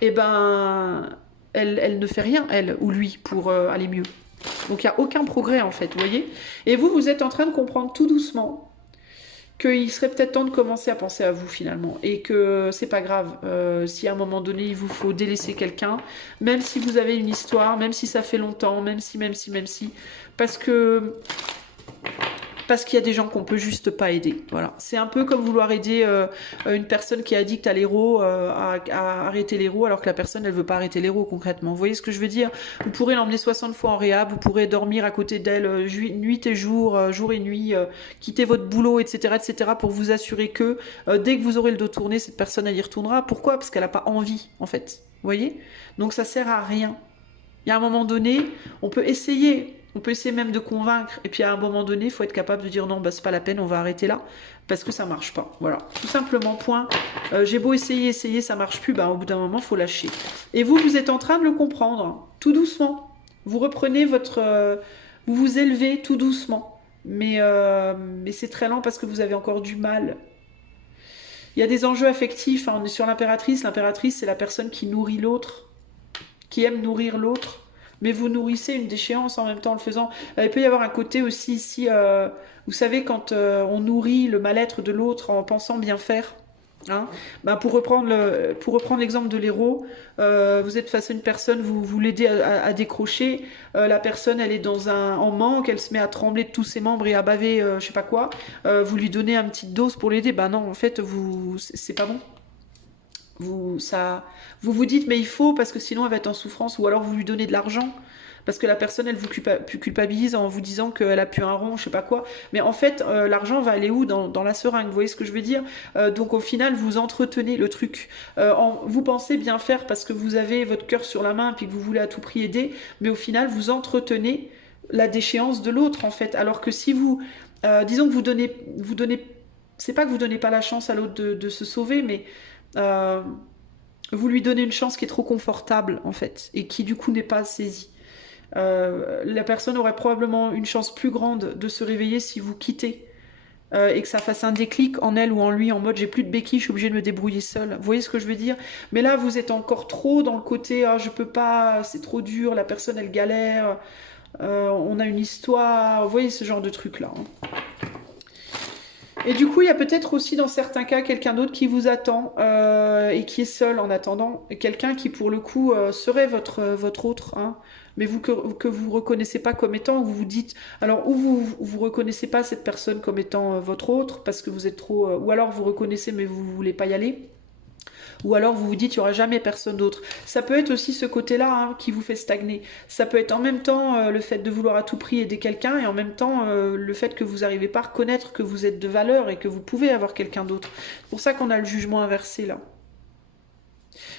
eh ben... Elle ne fait rien, elle ou lui, pour aller mieux. Donc il n'y a aucun progrès en fait, vous voyez. Et vous, vous êtes en train de comprendre tout doucement qu'il serait peut-être temps de commencer à penser à vous finalement. Et que c'est pas grave, si à un moment donné il vous faut délaisser quelqu'un, même si vous avez une histoire, même si ça fait longtemps, même si. Parce que parce qu'il y a des gens qu'on peut juste pas aider. Voilà. C'est un peu comme vouloir aider une personne qui est addicte à l'héros à arrêter l'héros alors que la personne elle veut pas arrêter l'héros concrètement. Vous voyez ce que je veux dire? Vous pourrez l'emmener 60 fois en réhab, vous pourrez dormir à côté d'elle nuit et jour, jour et nuit, quitter votre boulot, etc., pour vous assurer que dès que vous aurez le dos tourné, cette personne elle y retournera. Pourquoi? Parce qu'elle a pas envie en fait. Vous voyez? Donc ça sert à rien. Il y a un moment donné, on peut essayer même de convaincre, et puis à un moment donné, il faut être capable de dire non, bah, c'est pas la peine, on va arrêter là, parce que ça marche pas. Voilà, tout simplement, point. J'ai beau essayer, ça marche plus, bah, au bout d'un moment, il faut lâcher. Et vous, vous êtes en train de le comprendre, tout doucement. Vous reprenez vous vous élevez tout doucement, mais c'est très lent parce que vous avez encore du mal. Il y a des enjeux affectifs, hein. On est sur l'impératrice. L'impératrice, c'est la personne qui nourrit l'autre, qui aime nourrir l'autre, mais vous nourrissez une déchéance en même temps en le faisant. Il peut y avoir un côté aussi ici, vous savez, quand on nourrit le mal-être de l'autre en pensant bien faire. Hein, ben pour reprendre l'exemple de l'héros, vous êtes face à une personne, vous l'aidez à décrocher, la personne elle est en manque, elle se met à trembler de tous ses membres et à baver je sais pas quoi, vous lui donnez une petite dose pour l'aider, ben non en fait c'est pas bon. Vous vous dites mais il faut parce que sinon elle va être en souffrance, ou alors vous lui donnez de l'argent parce que la personne elle vous culpabilise en vous disant qu'elle a pu un rond, je sais pas quoi, mais en fait l'argent va aller où? Dans la seringue, vous voyez ce que je veux dire? Donc au final vous entretenez le truc, vous pensez bien faire parce que vous avez votre cœur sur la main puis que vous voulez à tout prix aider, mais au final vous entretenez la déchéance de l'autre en fait, alors que si disons que vous donnez, c'est pas que vous donnez pas la chance à l'autre de se sauver, mais vous lui donnez une chance qui est trop confortable en fait et qui du coup n'est pas saisie. La personne aurait probablement une chance plus grande de se réveiller si vous quittez et que ça fasse un déclic en elle ou en lui en mode j'ai plus de béquilles, je suis obligée de me débrouiller seule. Vous voyez ce que je veux dire? Mais là vous êtes encore trop dans le côté je peux pas, c'est trop dur, la personne elle galère, on a une histoire, vous voyez ce genre de truc là. Hein. Et du coup, il y a peut-être aussi dans certains cas quelqu'un d'autre qui vous attend et qui est seul en attendant. Quelqu'un qui, pour le coup, serait votre autre, hein, mais que vous reconnaissez pas comme étant, ou vous dites... Alors, ou vous reconnaissez pas cette personne comme étant votre autre, parce que vous êtes trop... ou alors vous reconnaissez, mais vous voulez pas y aller. Ou alors vous vous dites, il n'y aura jamais personne d'autre. Ça peut être aussi ce côté-là hein, qui vous fait stagner. Ça peut être en même temps le fait de vouloir à tout prix aider quelqu'un et en même temps le fait que vous n'arrivez pas à reconnaître que vous êtes de valeur et que vous pouvez avoir quelqu'un d'autre. C'est pour ça qu'on a le jugement inversé là.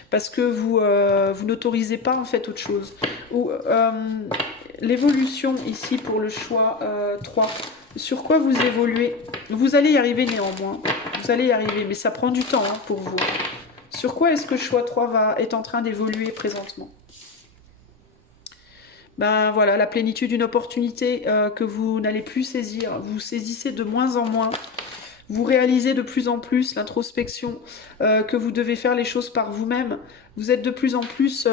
Parce que vous n'autorisez pas en fait autre chose. Ou l'évolution ici pour le choix 3. Sur quoi vous évoluez? Vous allez y arriver néanmoins. Vous allez y arriver, mais ça prend du temps hein, pour vous. Sur quoi est-ce que choix 3 est en train d'évoluer présentement? Ben voilà, la plénitude d'une opportunité que vous n'allez plus saisir. Vous saisissez de moins en moins. Vous réalisez de plus en plus l'introspection, que vous devez faire les choses par vous-même. Vous êtes de plus en plus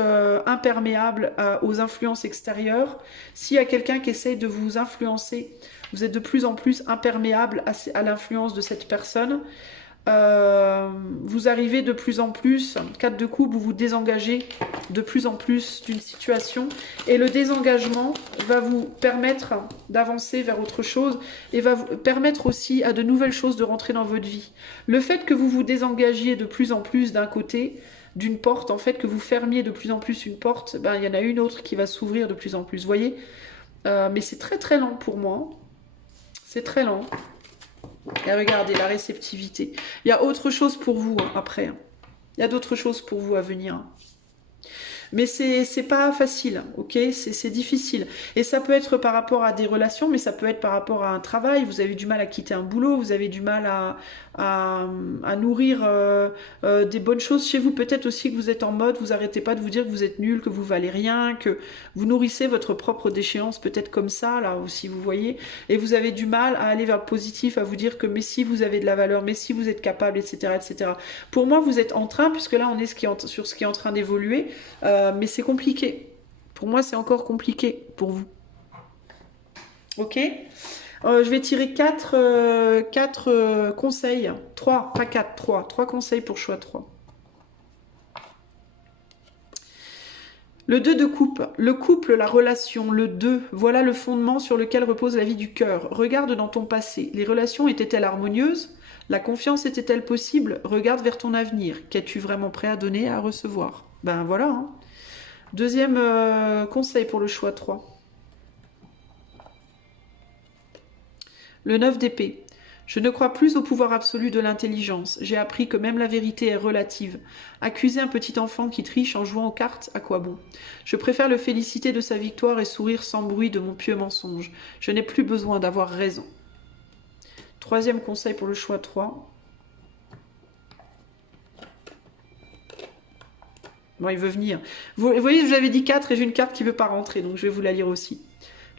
imperméable aux influences extérieures. S'il y a quelqu'un qui essaye de vous influencer, vous êtes de plus en plus imperméable à l'influence de cette personne. Vous arrivez de plus en plus, 4 de coupe, vous vous désengagez de plus en plus d'une situation et le désengagement va vous permettre d'avancer vers autre chose et va vous permettre aussi à de nouvelles choses de rentrer dans votre vie. Le fait que vous vous désengagiez de plus en plus d'un côté, d'une porte, en fait que vous fermiez de plus en plus une porte, ben, il y en a une autre qui va s'ouvrir de plus en plus, vous voyez, mais c'est très très lent pour moi, c'est très lent. Et regardez, la réceptivité. Il y a autre chose pour vous hein, après. Hein. Il y a d'autres choses pour vous à venir. Hein. Mais c'est pas facile, ok? C'est difficile. Et ça peut être par rapport à des relations, mais ça peut être par rapport à un travail. Vous avez du mal à quitter un boulot, vous avez du mal à nourrir des bonnes choses chez vous. Peut-être aussi que vous êtes en mode, vous arrêtez pas de vous dire que vous êtes nul, que vous valez rien, que vous nourrissez votre propre déchéance, peut-être comme ça, là aussi, vous voyez. Et vous avez du mal à aller vers le positif, à vous dire que mais si vous avez de la valeur, mais si vous êtes capable, etc., etc. Pour moi, vous êtes en train, puisque là, on est sur ce qui est en train d'évoluer, mais c'est compliqué. Pour moi, c'est encore compliqué pour vous. Ok? Je vais tirer 4 conseils. 3, pas 4, 3. 3 conseils pour choix 3. Le 2 de coupe, le couple, la relation, le 2, voilà le fondement sur lequel repose la vie du cœur. Regarde dans ton passé, les relations étaient-elles harmonieuses? La confiance était-elle possible? Regarde vers ton avenir, qu'es-tu vraiment prêt à donner et à recevoir? Ben voilà. Hein. Deuxième conseil pour le choix 3. Le 9 d'épée. Je ne crois plus au pouvoir absolu de l'intelligence. J'ai appris que même la vérité est relative. Accuser un petit enfant qui triche en jouant aux cartes, à quoi bon? Je préfère le féliciter de sa victoire et sourire sans bruit de mon pieux mensonge. Je n'ai plus besoin d'avoir raison. Troisième conseil pour le choix 3. Bon, il veut venir. Vous voyez, j'avais dit 4 et j'ai une carte qui ne veut pas rentrer, donc je vais vous la lire aussi.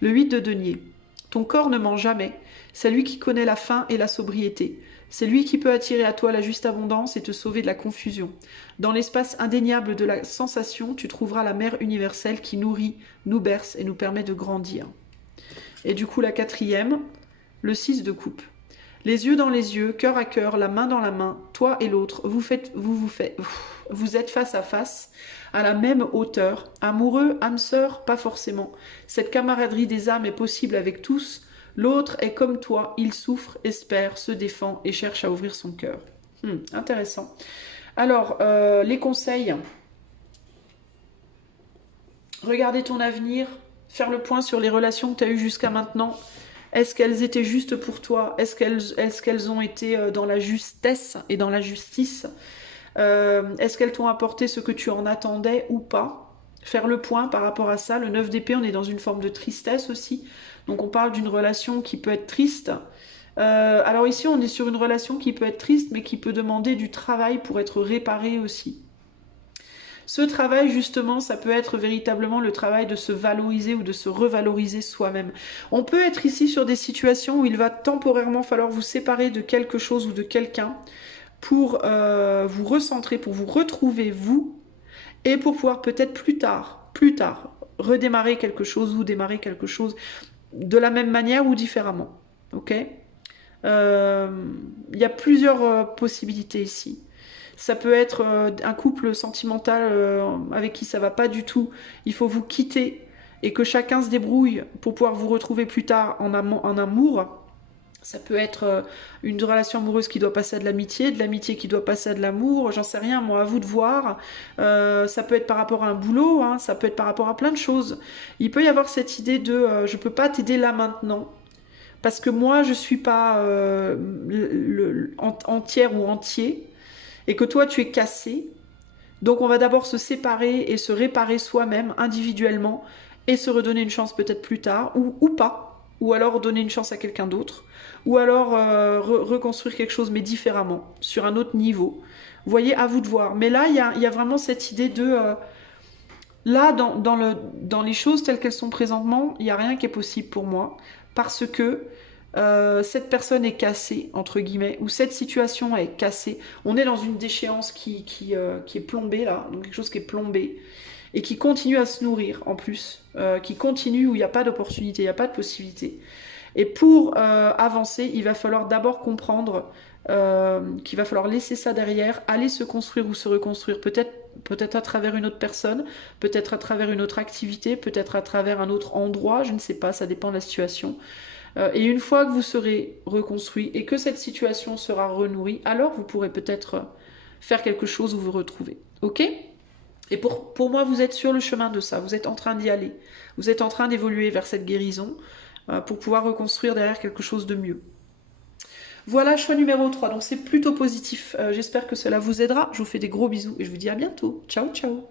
Le 8 de denier. Ton corps ne ment jamais. C'est lui qui connaît la faim et la sobriété. C'est lui qui peut attirer à toi la juste abondance et te sauver de la confusion. Dans l'espace indéniable de la sensation, tu trouveras la mère universelle qui nourrit, nous berce et nous permet de grandir. Et du coup, la quatrième, le 6 de coupe. Les yeux dans les yeux, cœur à cœur, la main dans la main, toi et l'autre, vous êtes face à face, à la même hauteur. Amoureux, âme sœur, pas forcément. Cette camaraderie des âmes est possible avec tous. L'autre est comme toi, il souffre, espère, se défend et cherche à ouvrir son cœur. Intéressant. Alors, les conseils. Regarder ton avenir, faire le point sur les relations que tu as eues jusqu'à maintenant. Est-ce qu'elles étaient justes pour toi? Est-ce qu'elles ont été dans la justesse et dans la justice? Est-ce qu'elles t'ont apporté ce que tu en attendais ou pas? Faire le point par rapport à ça. Le 9 d'épée, on est dans une forme de tristesse aussi. Donc on parle d'une relation qui peut être triste. Alors ici, on est sur une relation qui peut être triste, mais qui peut demander du travail pour être réparée aussi. Ce travail, justement, ça peut être véritablement le travail de se valoriser ou de se revaloriser soi-même. On peut être ici sur des situations où il va temporairement falloir vous séparer de quelque chose ou de quelqu'un pour vous recentrer, pour vous retrouver vous, et pour pouvoir peut-être plus tard, redémarrer quelque chose ou démarrer quelque chose de la même manière ou différemment. Ok? Il y a plusieurs possibilités ici. Ça peut être un couple sentimental avec qui ça va pas du tout. Il faut vous quitter et que chacun se débrouille pour pouvoir vous retrouver plus tard en amour. Ça peut être une relation amoureuse qui doit passer à de l'amitié qui doit passer à de l'amour, j'en sais rien, moi, à vous de voir. Ça peut être par rapport à un boulot, hein, ça peut être par rapport à plein de choses. Il peut y avoir cette idée de je peux pas t'aider là maintenant, parce que moi je suis pas entière ou entier, et que toi tu es cassé. Donc on va d'abord se séparer et se réparer soi-même individuellement, et se redonner une chance peut-être plus tard, ou pas. Ou alors donner une chance à quelqu'un d'autre, ou alors reconstruire quelque chose mais différemment, sur un autre niveau. Vous voyez, à vous de voir. Mais là, il y a vraiment cette idée de... là, dans les choses telles qu'elles sont présentement, il n'y a rien qui est possible pour moi, parce que cette personne est cassée, entre guillemets, ou cette situation est cassée. On est dans une déchéance qui est plombée, là, donc quelque chose qui est plombé, et qui continue à se nourrir en plus, qui continue où il n'y a pas d'opportunité, il n'y a pas de possibilité. Et pour avancer, il va falloir d'abord comprendre qu'il va falloir laisser ça derrière, aller se construire ou se reconstruire, peut-être à travers une autre personne, peut-être à travers une autre activité, peut-être à travers un autre endroit, je ne sais pas, ça dépend de la situation. Et une fois que vous serez reconstruit et que cette situation sera renourrie, alors vous pourrez peut-être faire quelque chose ou vous retrouver. Ok ? Et pour moi, vous êtes sur le chemin de ça, vous êtes en train d'y aller. Vous êtes en train d'évoluer vers cette guérison pour pouvoir reconstruire derrière quelque chose de mieux. Voilà, choix numéro 3, donc c'est plutôt positif. J'espère que cela vous aidera. Je vous fais des gros bisous et je vous dis à bientôt. Ciao, ciao.